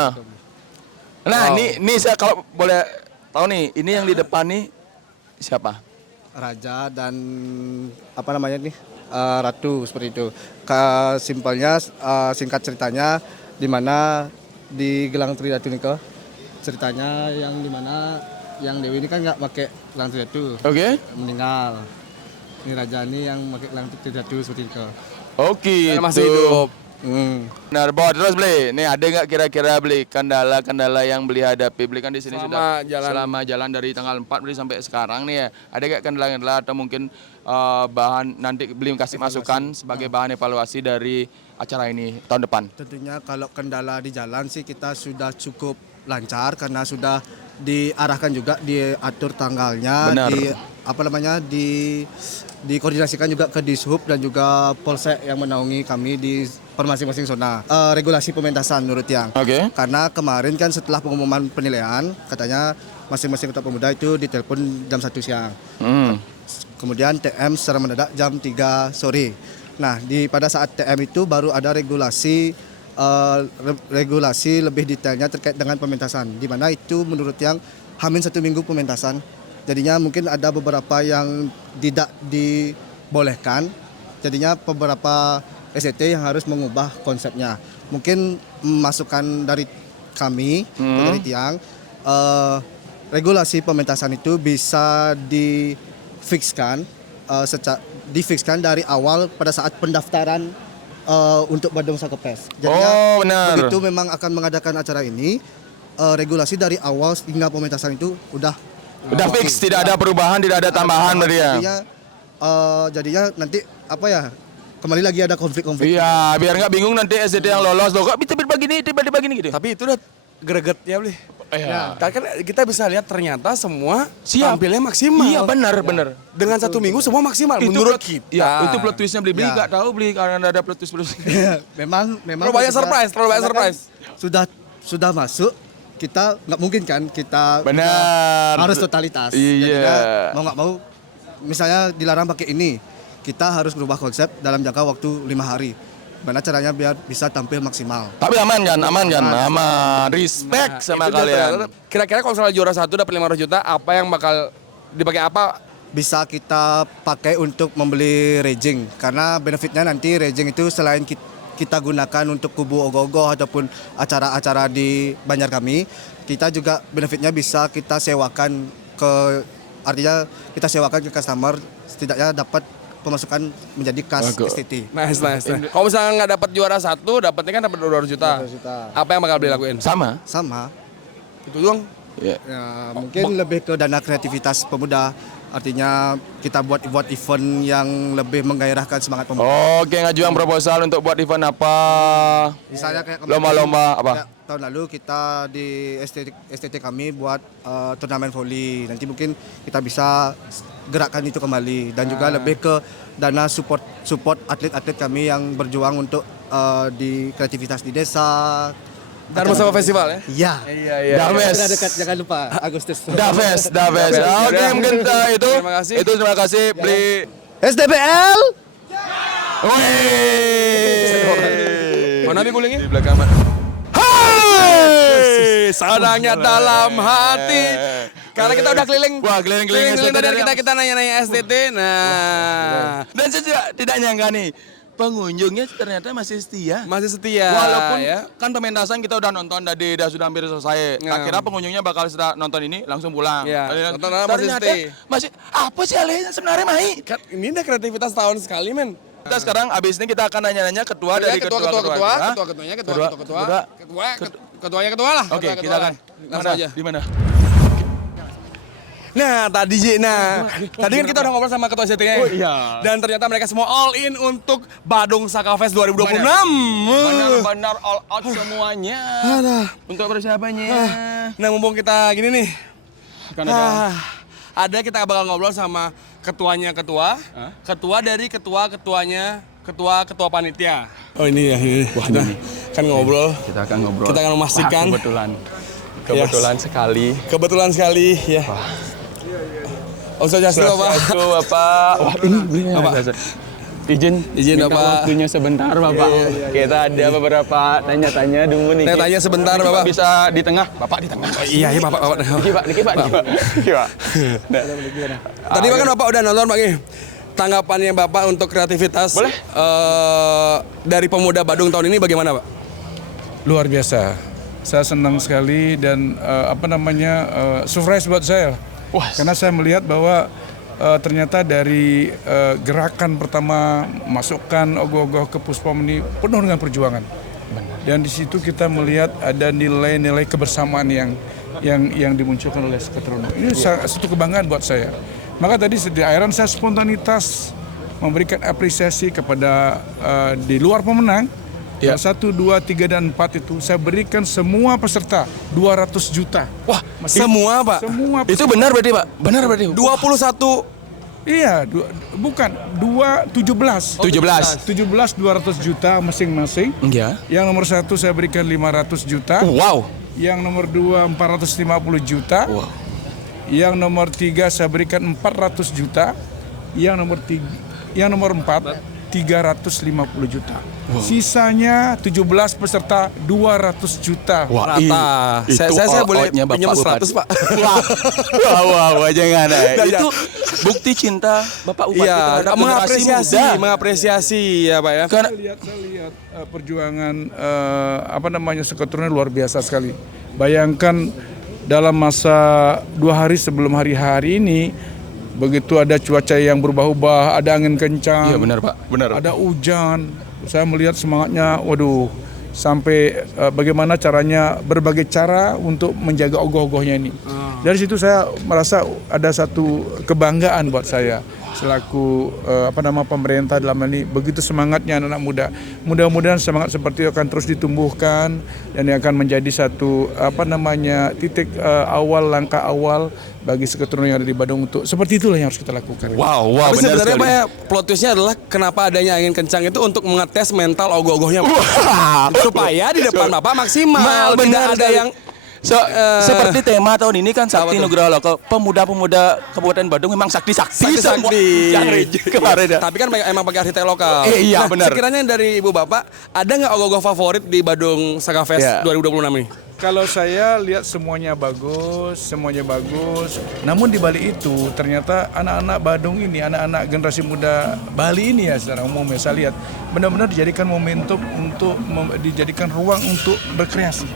Nah, ini saya kalau boleh tahu nih, ini yang di depan nih siapa? Raja dan ratu seperti itu. Simpelnya singkat ceritanya di mana di Gelang Tridatu ini ceritanya yang di mana yang Dewi ini kan nggak pakai Gelang Tridatu. Oke. Meninggal. Ini raja ini yang pakai Gelang Tridatu seperti itu. Oke, Masih hidup. Benar, bawa terus beli. Nih ada nggak kira-kira beli kendala-kendala yang beli hadapi? Beli kan di sini Selama selama jalan dari tanggal 4 beli sampai sekarang nih ya. Ada nggak kendala-kendala atau mungkin bahan nanti beliau kasih masukan sebagai bahan evaluasi dari acara ini tahun depan. Tentunya kalau kendala di jalan sih kita sudah cukup lancar karena sudah diarahkan juga, diatur tanggalnya, Benar. dikoordinasikan juga ke Dishub dan juga Polsek yang menaungi kami di masing-masing zona. Regulasi pementasan menurut yang. Oke. Karena kemarin kan setelah pengumuman penilaian katanya masing-masing kota pemuda itu ditelepon jam 1 siang. Kemudian TM secara mendadak jam 3 sore. Nah, pada saat TM itu baru ada regulasi lebih detailnya terkait dengan pementasan. Di mana itu menurut yang hamin 1 minggu pementasan. Jadinya mungkin ada beberapa yang tidak dibolehkan. Jadinya beberapa SCT yang harus mengubah konsepnya. Mungkin masukan dari kami, dari Tiang, regulasi pementasan itu bisa difikskan dari awal pada saat pendaftaran untuk Badung Sakopes. Jadinya benar. begitu memang akan mengadakan acara ini, regulasi dari awal hingga pementasan itu udah Fix, tidak ada perubahan, tidak ada tambahan dari ya. Jadinya nanti kembali lagi ada konflik-konflik. Iya, biar nggak bingung nanti SCT yang lolos loh kok tiba-tiba begini gitu. Tapi itu udah greget ya beli. Iya. Kan kita bisa lihat ternyata semua Siap. tampilnya maksimal. Iya benar. Dengan 1 minggu semua maksimal menurut kita. Ya, itu plot twistnya beli Ya. nggak tahu beli karena ada plot twist. memang Terlalu banyak surprise. Sudah masuk, kita nggak mungkin kan kita Benar. harus totalitas. Iya. Jadinya mau nggak mau, misalnya dilarang pakai ini, kita harus berubah konsep dalam jangka waktu 5 hari. Gimana caranya biar bisa tampil maksimal. Tapi aman kan? Aman. Respect sama Itu kalian. Kira-kira kalau misalnya juara 1 dapat 500 juta, apa yang bakal dipakai apa? Bisa kita pakai untuk membeli raging, karena benefitnya nanti raging itu selain kita gunakan untuk kubu ogoh-ogoh ataupun acara-acara di Banjar kami, kita juga benefitnya bisa kita sewakan artinya kita sewakan ke customer, setidaknya dapat pemasukan menjadi kas STT. Nice. Kalau misalnya nggak dapat juara 1, dapatnya kan dapat 200 juta. Apa yang bakal beli lakuin? Sama. Itu doang. Ya. Ya, mungkin lebih ke dana kreativitas pemuda. Artinya kita buat event yang lebih menggairahkan semangat pemuda. Oke, ngajuan proposal untuk buat event apa? Misalnya kayak Lomba-lomba apa? Tahun lalu kita di STT kami buat turnamen voli. Nanti mungkin kita bisa gerakkan itu kembali dan juga lebih ke dana support atlet-atlet kami yang berjuang untuk di kreativitas di desa. Dharma Sama Festival ya? Iya. Daves. Sudah dekat, jangan lupa Agustus. Daves. Oke, mungkin itu. Terima kasih. Beli. SDPL. Mana gulingnya? Di belakang. Hai, sadangnya dalam hati. Karena kita udah keliling. Wah, keliling-keliling STT dan dari kita nanya-nanya STT. Nah, Dan saya tidak nyangka nih, pengunjungnya ternyata masih setia. Walaupun Kan pementasan kita udah nonton tadi, sudah hampir selesai. Ya. Akhirnya pengunjungnya bakal setelah nonton ini langsung pulang. Ya, nonton masih Ternyata stay. apa sih alihnya sebenarnya Mai? kan ini udah kreativitas tahun sekali, men. Kita sekarang abis ini kita akan nanya-nanya ketuanya ketua lah. Oke, kita akan langsung aja. Di mana? Nah, tadi kan kita udah ngobrol sama ketua SCT-nya. Oh, iya. Dan ternyata mereka semua all in untuk Badung Sakafest 2026. Benar-benar all out semuanya. Untuk persiapannya. Nah, mumpung kita gini nih. Kan ada. Ada kita bakal ngobrol sama ketua dari ketua panitia. Oh ini ya, ini. Wah, kita kan ngobrol. Kita akan ngobrol. Kita akan memastikan. Kebetulan sekali ya. Om Swastiastu, Bapak. Bapak. Wah, ini Izin Bapak. Waktunya sebentar, Bapak. Kita ada beberapa tanya-tanya dulu nih. Tanya sebentar, Bapak. Bisa di tengah? Bapak di tengah. Iya, Bapak. Dikit, Pak. Tadi kan Bapak udah nonton, Pak. Tanggapannya Bapak untuk kreativitas dari pemuda Badung tahun ini bagaimana, Pak? Luar biasa. Saya senang sekali dan surprise buat saya. Karena saya melihat bahwa ternyata dari gerakan pertama masukkan ogoh-ogoh ke Puspom ini penuh dengan perjuangan. Dan di situ kita melihat ada nilai-nilai kebersamaan yang dimunculkan oleh Seketrono. Ini satu kebanggaan buat saya. Maka tadi di akhiran saya spontanitas memberikan apresiasi kepada di luar pemenang. Ya. 1, 2, 3, dan 4 itu saya berikan semua peserta 200 juta. Wah, semua Pak? Semua Itu peserta. benar berarti Pak? Benar berarti? 21. Iya, bukan 17 200 juta masing-masing. Iya. Yang nomor 1 saya berikan 500 juta. Wow. Yang nomor 2 450 juta. Wow. Yang nomor 3 saya berikan 400 juta. Yang nomor 4 350 juta. Sisanya 17 peserta 200 juta. Wah, Rata. Saya boleh pinjam 100, Pak. Wah, jangan ada. Itu bukti cinta Bapak Bupati Iya, terhadap generasi muda. mengapresiasi ya Pak ya. Karena Saya lihat perjuangan seketurunnya luar biasa sekali. Bayangkan dalam masa 2 hari sebelum hari ini, begitu ada cuaca yang berubah-ubah, ada angin kencang, iya benar Pak, benar. ada hujan, saya melihat semangatnya, waduh, sampai bagaimana caranya, berbagai cara untuk menjaga ogoh-ogohnya ini. Dari situ saya merasa ada satu kebanggaan buat saya selaku pemerintah dalam hal ini, begitu semangatnya anak-anak muda. Mudah-mudahan semangat seperti itu akan terus ditumbuhkan dan akan menjadi satu titik awal, langkah awal bagi seketurunan yang ada di Badung untuk seperti itulah yang harus kita lakukan. Wow, Tapi benar sebenarnya sekali. Pak ya, plot twistnya adalah kenapa adanya angin kencang itu untuk mengetes mental ogoh-ogohnya Pak. Supaya di depan Bapak maksimal, tidak Benar ada sekali. yang Seperti tema tahun ini kan Sakti Nugraha Loka, pemuda-pemuda Kabupaten Badung memang sakti-sakti semua. Kemarin ya. Tapi kan emang pakai arsitek lokal. Iya, benar. Sekiranya dari Ibu Bapak, ada nggak ogoh-ogoh favorit di Badung Saka Fest Ya. 2026 ini? Kalau saya lihat semuanya bagus. Namun di balik itu ternyata anak-anak Badung ini, anak-anak generasi muda Bali ini ya secara umum ya, saya lihat benar-benar dijadikan momentum untuk dijadikan ruang untuk berkreasi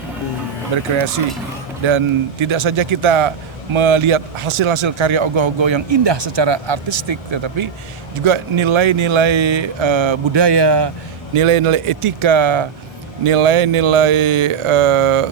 dan tidak saja kita melihat hasil-hasil karya ogoh-ogoh yang indah secara artistik, tetapi juga nilai-nilai budaya, nilai-nilai etika, nilai-nilai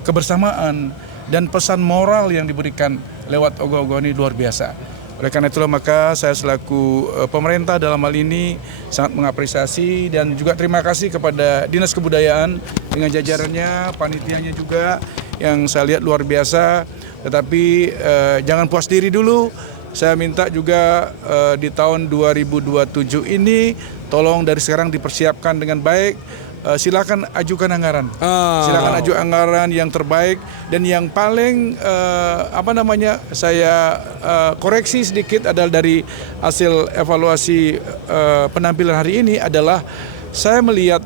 kebersamaan dan pesan moral yang diberikan lewat ogoh-ogoh ini luar biasa. Oleh karena itulah maka saya selaku pemerintah dalam hal ini sangat mengapresiasi dan juga terima kasih kepada Dinas Kebudayaan dengan jajarannya, panitianya juga yang saya lihat luar biasa. Tetapi jangan puas diri dulu. Saya minta juga di tahun 2027 ini tolong dari sekarang dipersiapkan dengan baik. Silakan ajukan anggaran. Silakan ajukan anggaran yang terbaik dan yang paling saya koreksi sedikit adalah dari hasil evaluasi penampilan hari ini adalah saya melihat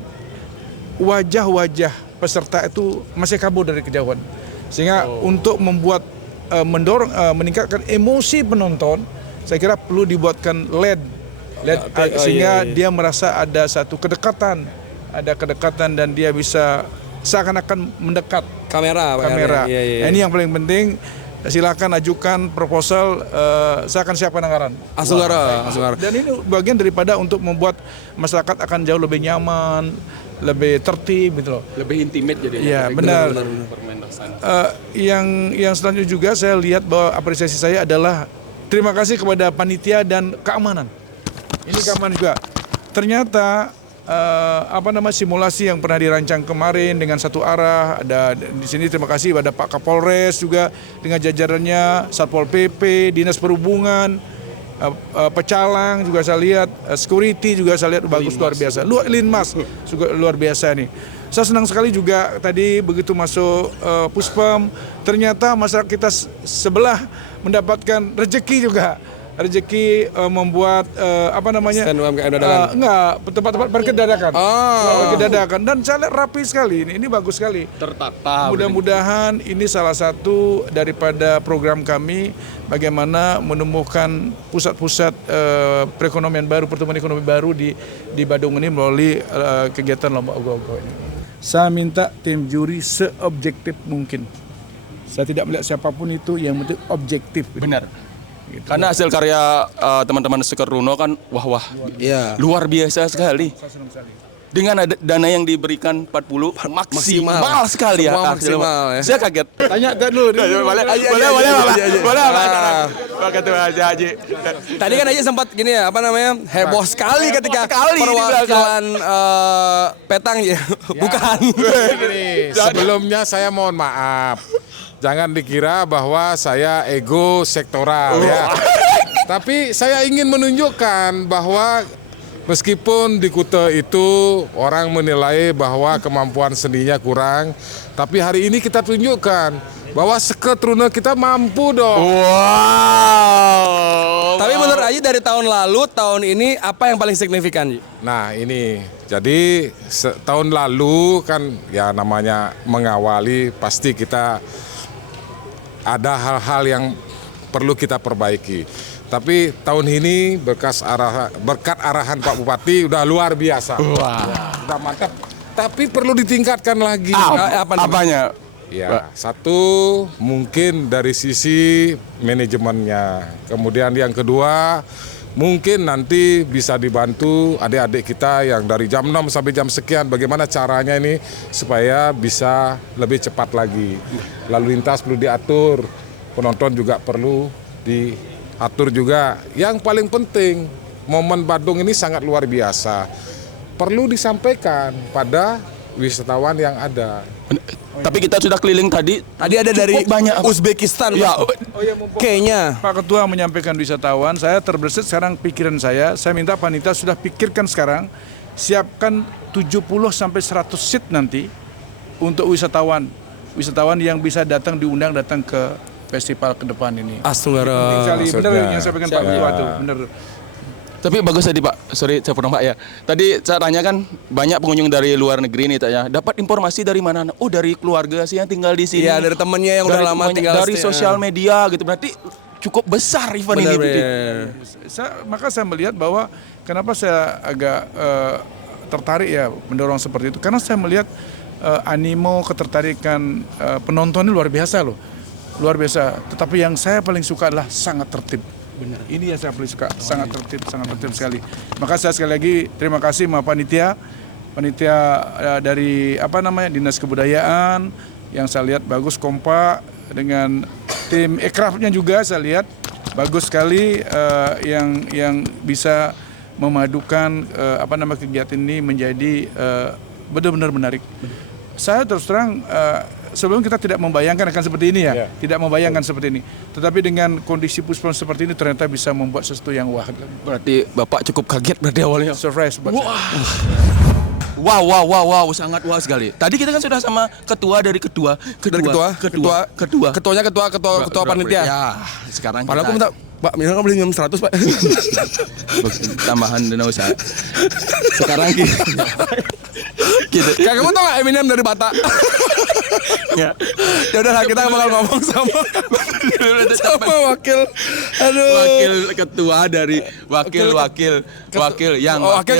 wajah-wajah peserta itu masih kabur dari kejauhan. Sehingga untuk membuat meningkatkan emosi penonton, saya kira perlu dibuatkan LED sehingga dia merasa ada satu kedekatan dan dia bisa seakan-akan mendekat Kamera. Nah, ini yang paling penting. Silakan ajukan proposal, saya akan siapkan anggaran. Asungara. Dan ini bagian daripada untuk membuat masyarakat akan jauh lebih nyaman, lebih tertib gitu loh. Lebih intimate jadinya. Iya, benar. Yang selanjutnya juga saya lihat bahwa apresiasi saya adalah terima kasih kepada panitia dan keamanan. Ini keamanan juga. Ternyata simulasi yang pernah dirancang kemarin dengan satu arah, ada di sini terima kasih pada Pak Kapolres juga dengan jajarannya, Satpol PP, Dinas Perhubungan, pecalang juga saya lihat, security juga saya lihat bagus, luar biasa. Linmas juga luar biasa nih. Saya senang sekali juga tadi begitu masuk Puspem, ternyata masyarakat kita sebelah mendapatkan rezeki juga. Membuat Stand UMKM dadakan. tempat-tempat parkir dadakan. Parkir dadakan dan saya lihat rapi sekali ini bagus sekali. Tertata. Mudah-mudahan ini salah satu daripada program kami bagaimana menumbuhkan pusat-pusat perekonomian baru, pertumbuhan ekonomi baru di Badung ini melalui kegiatan lomba ogoh-ogoh ini. Saya minta tim juri seobjektif mungkin. Saya tidak melihat siapapun itu, yang penting objektif. Benar. Gitu. Karena hasil karya teman-teman Seker Runo kan wah Iya. luar biasa sekali. Saya senang sekali. dengan dana yang diberikan 40 maksimal sekali ya. Semua maksimal ya. Saya kaget. Tanya dulu. Boleh, Pak Ketua Haji. Tadi kan aja sempat gini ya, apa namanya, heboh sekali ketika sekali di perwakilan petang ya. Bukan. Gini, sebelumnya saya mohon maaf. Jangan dikira bahwa saya ego sektoral ya. Tapi saya ingin menunjukkan bahwa meskipun di Kuta itu orang menilai bahwa kemampuan seninya kurang, tapi hari ini kita tunjukkan bahwa Seketruna kita mampu dong. Wow. Tapi menurut Aji dari tahun lalu, tahun ini apa yang paling signifikan, Ji? Nah ini, jadi tahun lalu kan ya namanya mengawali pasti kita ada hal-hal yang perlu kita perbaiki. Tapi tahun ini berkat arahan Pak Bupati udah luar biasa. Udah mantap. Tapi perlu ditingkatkan lagi. Apanya? Ya, satu mungkin dari sisi manajemennya. Kemudian yang kedua mungkin nanti bisa dibantu adik-adik kita yang dari jam 6 sampai jam sekian. Bagaimana caranya ini supaya bisa lebih cepat lagi. Lalu lintas perlu diatur, penonton juga perlu diatur juga. Yang paling penting, momen Badung ini sangat luar biasa. Perlu disampaikan pada wisatawan yang ada. Tapi kita sudah keliling tadi. Tadi ada dari banyak Uzbekistan, ya. Kayaknya. Pak Ketua menyampaikan wisatawan, saya terbersit sekarang pikiran saya minta panitia sudah pikirkan sekarang, siapkan 70 sampai 100 seat nanti untuk wisatawan yang bisa diundang datang ke festival ke depan ini. Asunggara. Benar yang saya sampaikan Pak Ketua itu, benar. Tapi bagus tadi Pak, sorry saya potong Pak ya. Tadi saya tanya kan banyak pengunjung dari luar negeri nih ya. Dapat informasi dari mana? Oh dari keluarga sih yang tinggal di sini. Iya dari temennya yang udah lama tinggal. Dari sosial media gitu. Berarti cukup besar event ini. Maka saya melihat bahwa kenapa saya agak tertarik ya mendorong seperti itu. Karena saya melihat animo ketertarikan penonton ini luar biasa loh. Luar biasa. Tetapi yang saya paling suka adalah sangat tertib. Benar. Ini yang saya paling suka, sangat tertib sekali. Maka saya sekali lagi terima kasih sama panitia dari Dinas Kebudayaan yang saya lihat bagus, kompak, dengan tim ekrafnya juga saya lihat bagus sekali, yang bisa memadukan kegiatan ini menjadi benar-benar menarik. Saya terus terang sebelum kita tidak membayangkan akan seperti ini ya, tidak membayangkan seperti ini. Tetapi dengan kondisi Puspon seperti ini ternyata bisa membuat sesuatu yang wah. Berarti Bapak cukup kaget berarti awalnya. Surprise buat saya. Wow, sangat wah sekali. Tadi kita kan sudah sama ketua ketuanya ketua panitia. Ya, sekarang padahal aku minta Pak, minta beli minum 100 Pak. Tambahan dana usaha. Sekarang gitu. Kayak kamu tau gak Eminem dari Batak? Ya udah kita bakal ngomong sama wakil. Aduh. Wakil ketua dari wakil yang wakil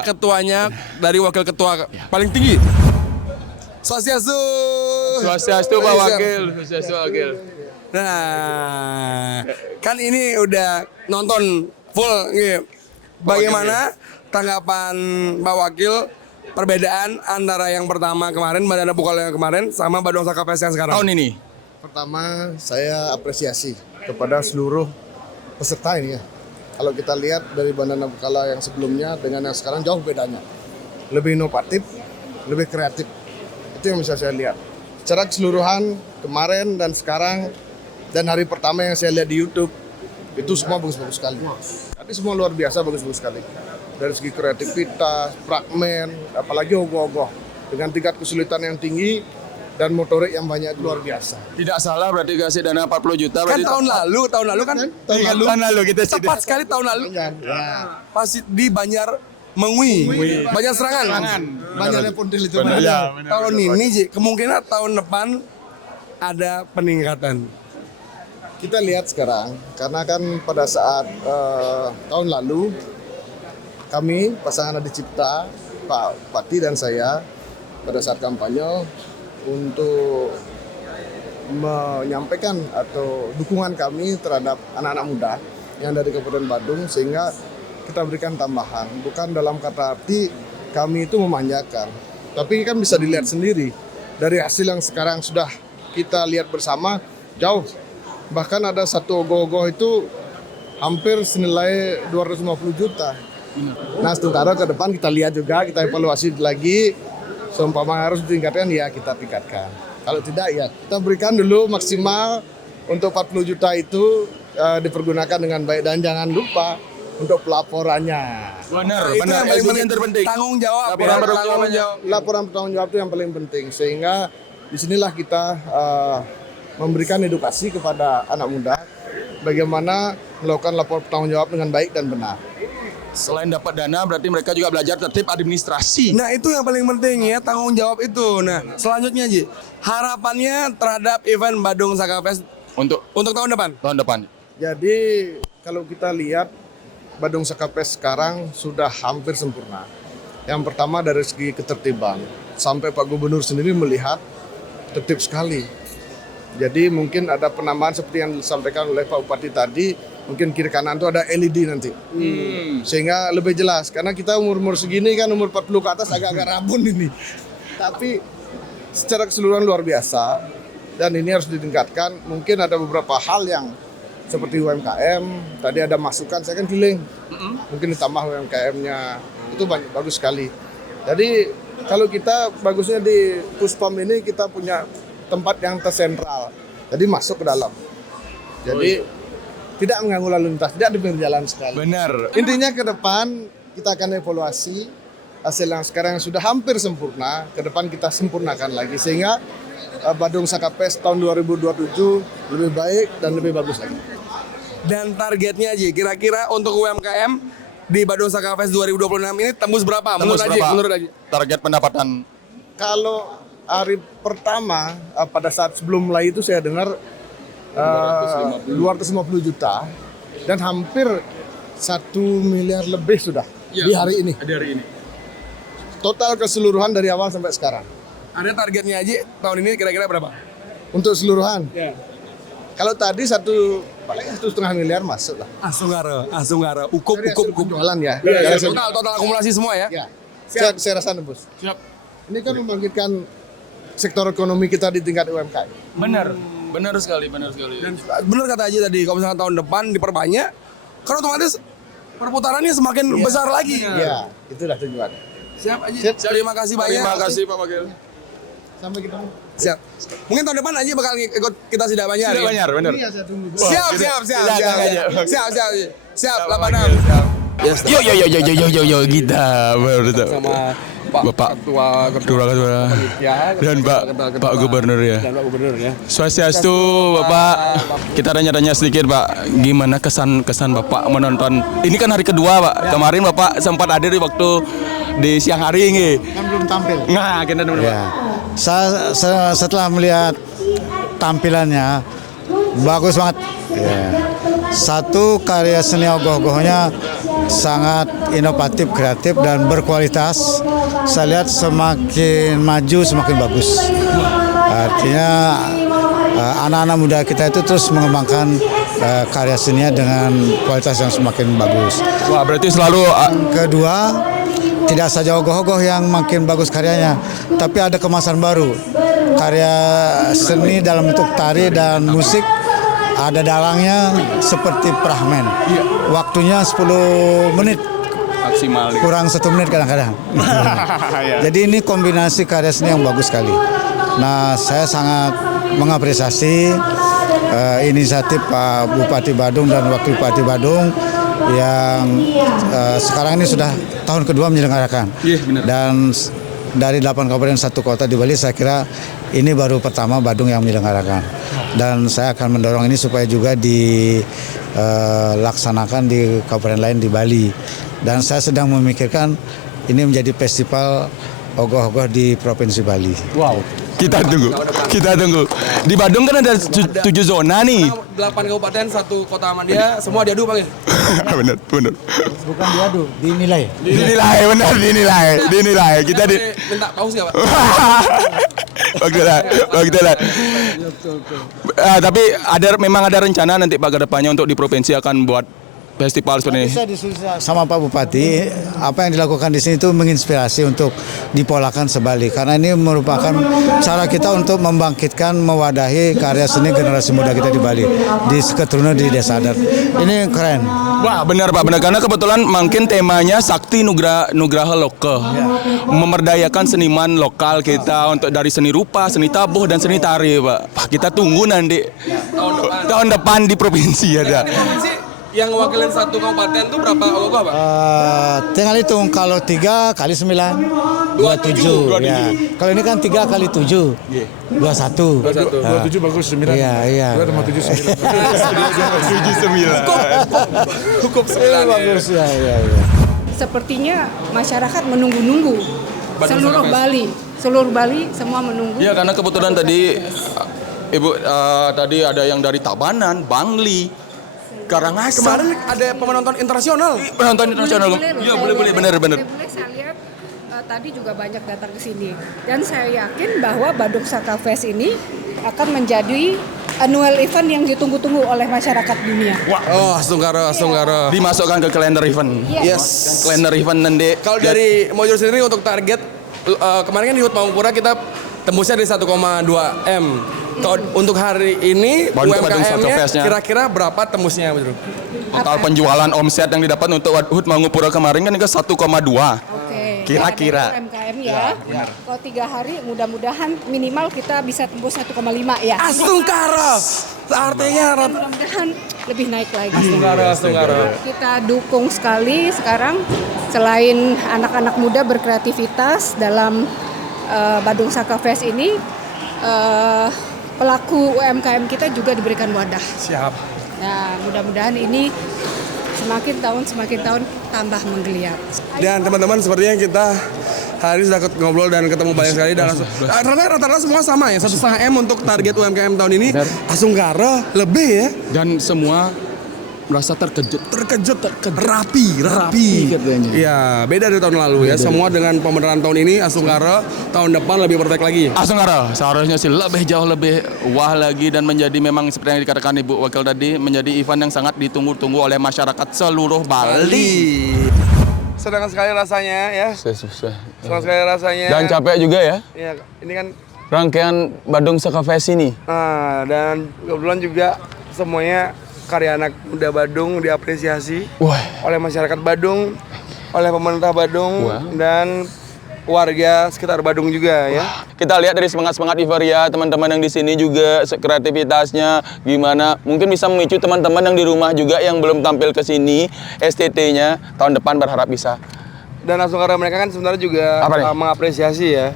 ketuanya dari wakil ketua paling tinggi. Swastiastu Pak Wakil. Swastiastu Wakil. Nah, kan ini udah nonton full gitu. Bagaimana tanggapan Pak Wakil perbedaan antara yang pertama kemarin, Bandana Bukal yang kemarin, sama Badung Saka Fest yang sekarang? Tahun ini? Pertama, saya apresiasi kepada seluruh peserta ini ya. Kalau kita lihat dari Bandana Bukala yang sebelumnya dengan yang sekarang jauh bedanya. Lebih inovatif, lebih kreatif. Itu yang bisa saya lihat. Secara keseluruhan, kemarin dan sekarang, dan hari pertama yang saya lihat di YouTube, itu semua bagus-bagus sekali. Tapi semua luar biasa bagus-bagus sekali. Dari segi kreativitas, fragmen, apalagi ogoh-ogoh. Dengan tingkat kesulitan yang tinggi dan motorik yang banyak, luar biasa. Tidak salah berarti kasih dana 40 juta. Kan tahun lalu kan? Tahun lalu kita tepat sekali tahun lalu. Pasti di Banjar Mengwi. Banyak serangan. Banyak pondil itu. Tahun ini kemungkinan tahun depan ada peningkatan. Kita lihat sekarang, karena kan pada saat tahun lalu kami pasangan Adi Cipta, Pak Pati dan saya pada saat kampanye untuk menyampaikan atau dukungan kami terhadap anak-anak muda yang dari Kabupaten Badung, sehingga kita berikan tambahan. Bukan dalam kata arti kami itu memanjakan. Tapi kan bisa dilihat sendiri. Dari hasil yang sekarang sudah kita lihat bersama, jauh. Bahkan ada satu ogoh-ogoh itu hampir senilai 250 juta. Nah, sementara ke depan kita lihat juga, kita evaluasi lagi. Seumpama harus ditingkatkan, ya kita tingkatkan. Kalau tidak, ya kita berikan dulu maksimal untuk 40 juta itu dipergunakan dengan baik. Dan jangan lupa untuk pelaporannya. Benar, Itu benar. yang paling Itu penting. yang terpenting. Tanggung jawab. Laporan ya. bertanggung jawab. Laporan bertanggung jawab itu yang paling penting. Sehingga disinilah kita memberikan edukasi kepada anak muda bagaimana melakukan laporan bertanggung jawab dengan baik dan benar. Selain dapat dana, berarti mereka juga belajar tertib administrasi. Nah, itu yang paling penting ya, tanggung jawab itu. Nah, selanjutnya Ji, harapannya terhadap event Badung Saka Fest Untuk tahun depan. tahun depan. Jadi kalau kita lihat Badung Saka Fest sekarang sudah hampir sempurna. Yang pertama dari segi ketertiban. Sampai Pak Gubernur sendiri melihat tertib sekali. Jadi mungkin ada penambahan seperti yang disampaikan oleh Pak Bupati tadi, mungkin kiri kanan itu ada LED nanti. Sehingga lebih jelas, karena kita umur-umur segini kan, umur 40 ke atas agak-agak rabun ini. Tapi secara keseluruhan luar biasa, dan ini harus ditingkatkan. Mungkin ada beberapa hal yang seperti UMKM, tadi ada masukan, saya kan keliling. Mungkin ditambah UMKM-nya, itu banyak, bagus sekali. Jadi kalau kita bagusnya di Puspom ini kita punya tempat yang tersentral, jadi masuk ke dalam. Jadi tidak mengganggu lalu lintas, tidak di pinggir jalan sekali. Benar. Intinya ke depan kita akan evaluasi hasil yang sekarang yang sudah hampir sempurna, ke depan kita sempurnakan lagi sehingga Badung Saka Fest tahun 2027 lebih baik dan lebih bagus lagi. Dan targetnya Ji, kira-kira untuk UMKM di Badung Saka Fest 2026 ini tembus berapa? Tembus berapa? Menurut Aji. Target pendapatan. Kalau hari pertama pada saat sebelum mulai itu saya dengar 250 juta dan hampir 1 miliar lebih sudah di hari ini. Di hari ini. Total keseluruhan dari awal sampai sekarang. Ada targetnya Aji tahun ini kira-kira berapa? Untuk keseluruhan. Ya. Kalau tadi paling 1,5 miliar masuk lah. Asungara, ukup. Jualan ya. Total akumulasi semua ya. Ya. Saya rasa nembus. Siap. Ini kan membangkitkan sektor ekonomi kita di tingkat UMKM. Benar sekali. Dan benar kata Aji tadi, kalau misalnya tahun depan diperbanyak, kan otomatis perputarannya semakin besar lagi. Iya, itulah tujuannya. Siap Aji. Terima kasih banyak. Terima kasih Pak Wakil. Sampai ketemu. Siap. Mungkin tahun depan Aji bakal ikut kita Sidang Banjar. Sudah ya? Banjar, benar. Iya, saya tunggu. Siap. Yo kita Sama Bapak Ketua dan Pak Gubernur ya. Swastiastu Bapak. Kita tanya-tanya sedikit Pak, gimana kesan Bapak menonton? Ini kan hari kedua Pak. Kemarin Bapak sempat hadir di waktu di siang hari ini. Kan belum tampil. Nah, kita Ya. Saya setelah melihat tampilannya bagus banget. Ya. Satu, karya seni ogoh-ogohnya sangat inovatif, kreatif dan berkualitas. Saya lihat semakin maju semakin bagus. Artinya anak-anak muda kita itu terus mengembangkan karya seninya dengan kualitas yang semakin bagus. Wah, berarti selalu Kedua, tidak saja ogoh-ogoh yang makin bagus karyanya, tapi ada kemasan baru. Karya seni dalam bentuk tari dan musik, ada dalangnya seperti prahmen. Waktunya 10 menit, maksimal. kurang 1 menit kadang-kadang. Jadi ini kombinasi karya seni yang bagus sekali. Nah, saya sangat mengapresiasi inisiatif Pak Bupati Badung dan Wakil Bupati Badung yang sekarang ini sudah tahun kedua menyelenggarakan. Dan dari 8 kabupaten 1 kota di Bali, saya kira ini baru pertama Badung yang menyelenggarakan. Dan saya akan mendorong ini supaya juga dilaksanakan di kabupaten lain di Bali. Dan saya sedang memikirkan ini menjadi festival ogoh-ogoh di Provinsi Bali. Wow. Kita tunggu. Di Badung kan ada 7 zona nih. 8 kabupaten, 1 kota Amandia, semua diadu Pak. Benar. Bukan diadu, dinilai. Dinilai. Kita minta paus enggak, Pak? Begitu lah. Tapi memang ada rencana nanti Pak ke depannya untuk di provinsi akan buat festival seperti ini? Bisa diskusi sama Pak Bupati, apa yang dilakukan di sini itu menginspirasi untuk dipolakan sebalik. Karena ini merupakan cara kita untuk membangkitkan, mewadahi karya seni generasi muda kita di Bali, di keturunan di Desa Adat. Ini keren. Wah benar Pak, benar. Karena kebetulan mungkin temanya Sakti Nugraha Loka. Memberdayakan seniman lokal kita untuk dari seni rupa, seni tabuh, dan seni tari Pak. Kita tunggu nanti tahun depan di provinsi ada. Yang wakilin satu kabupaten tuh berapa ogoh, Pak? Tinggal hitung, kalau 3 kali 9, 27. Ya. Kalau ini kan 3 kali 7, 21. 27 bagus 9. Iya. 27 9. 9. Cukup 9. Bagus ya. Sepertinya masyarakat menunggu-nunggu. Seluruh Bali semua menunggu. Ya karena kebetulan tadi Ibu tadi ada yang dari Tabanan, Bangli, Karangasem. Kemarin ada penonton internasional. Penonton internasional. Iya, boleh benar. Saya lihat tadi juga banyak datang ke sini. Dan saya yakin bahwa Badung Saka Fest ini akan menjadi annual event yang ditunggu-tunggu oleh masyarakat dunia. Oh, Astunggara. Dimasukkan ke kalender event. Yes. Kalender event nanti. Kalau dari Mojur sendiri untuk target kemarin kan di HUT Pamengpura kita tembusnya di 1,2 M. Untuk hari ini UMKM-nya kira-kira berapa tembusnya, Bro? Total penjualan omset yang didapat untuk HUT Pamengpura kemarin kan 1,2. Oke. Kira-kira. UMKM ya. Kalau 3 hari mudah-mudahan minimal kita bisa tembus 1,5 ya. Astungkara. Artinya mudah-mudahan lebih naik lagi. Astungkara. Kita dukung sekali sekarang selain anak-anak muda berkreativitas dalam Badung Saka Fest ini, pelaku UMKM kita juga diberikan wadah. Siap. Nah, mudah-mudahan ini semakin tahun tambah menggeliat. Dan teman-teman sepertinya kita hari ini sudah ngobrol dan ketemu banyak sekali dan rata-rata semua sama ya, 1,5 M untuk target UMKM tahun ini. Astunggara lebih ya. Dan semua merasa terkejut. Rapi katanya. Iya, beda dari tahun lalu ya. Semua dengan pemeran tahun ini, Astunggara tahun depan lebih perfect lagi. Astunggara seharusnya sih lebih jauh lebih wah lagi dan menjadi memang seperti yang dikatakan Ibu Wakil tadi, menjadi event yang sangat ditunggu-tunggu oleh masyarakat seluruh Bali. Senang sekali rasanya ya. Susah. Senang sekali rasanya. Dan capek juga ya. Iya, ini kan Rangkaian Badung Saka Fest ini. Dan kebetulan juga semuanya karya anak muda Badung diapresiasi oleh masyarakat Badung, oleh pemerintah Badung, dan warga sekitar Badung juga ya. Kita lihat dari semangat euforia teman-teman yang di sini juga kreativitasnya gimana. Mungkin bisa memicu teman-teman yang di rumah juga yang belum tampil ke sini STT-nya tahun depan berharap bisa. Dan Astunggara mereka kan sebenarnya juga mengapresiasi ya.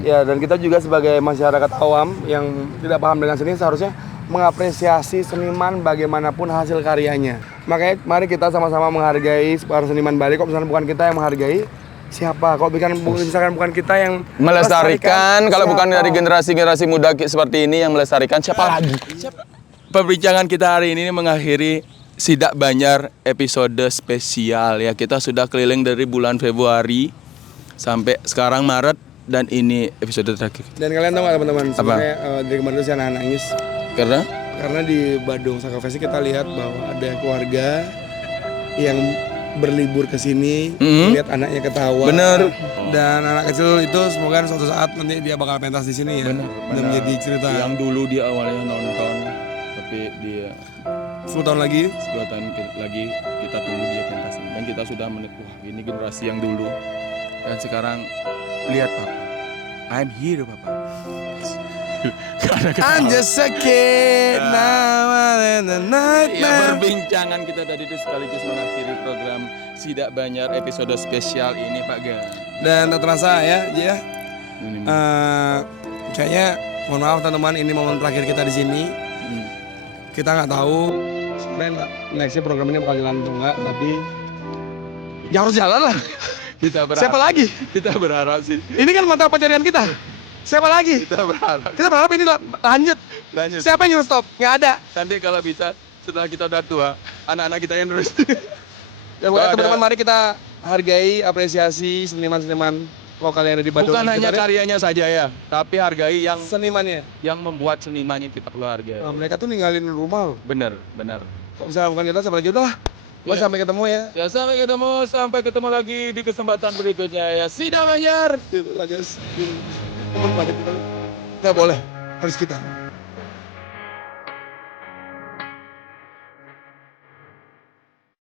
Ya, dan kita juga sebagai masyarakat awam yang tidak paham dengan seni seharusnya mengapresiasi seniman bagaimanapun hasil karyanya. Makanya mari kita sama-sama menghargai para seniman Bali. Kok misalnya bukan kita yang menghargai, siapa? Kok misalkan bukan kita yang melestarikan, kalau bukan dari generasi muda seperti ini yang melestarikan, siapa lagi? Perbincangan kita hari ini mengakhiri Sidak Banjar episode spesial ya. Kita sudah keliling dari bulan Februari sampai sekarang Maret dan ini episode terakhir. Dan kalian tahu nggak teman-teman? Sebenarnya dari kemarin itu saya nangis. Karena di Badung Saka Fest kita lihat bahwa ada keluarga yang berlibur ke sini, lihat anaknya ketawa. Bener. Dan anak kecil itu semoga suatu saat nanti dia bakal pentas di sini ya. Dan menjadi cerita. Yang dulu dia awalnya nonton, tapi dia 10 tahun lagi kita tunggu dia pentas ini. Dan kita sudah wah ini generasi yang dulu. Dan sekarang lihat Papa, I'm here Papa. I'm just a kid now in the night. Ya, perbincangan kita tadi itu sekaligus mengakhiri program Sidak Banjar episode spesial ini Pak Ga. Dan tak terasa ya, kayaknya mohon maaf teman-teman, ini momen terakhir kita di sini. Kita nggak tahu nextnya program ini bakal jalan atau enggak, tapi ya harus jalan lah. Siapa lagi? Kita berharap sih. Ini kan mata pencarian kita. Siapa lagi? Kita berharap ini lanjut. Siapa yang nyuruh stop? Nggak ada. Nanti kalau bisa setelah kita udah tua, anak-anak kita yang terus. Ya teman-teman, mari kita hargai, apresiasi seniman-seniman lokal yang ada di Badung. Bukan hanya karyanya saja ya, tapi hargai yang senimannya, yang membuat senimannya kita keluarga. Mereka tuh ninggalin rumah loh. Bener. Kok bisa bukan kita, siapa lagi udah lah. Gua sampai ketemu ya. Ya sampai ketemu lagi di kesempatan berikutnya ya. Sidang Banjar. Nggak boleh, harus kita.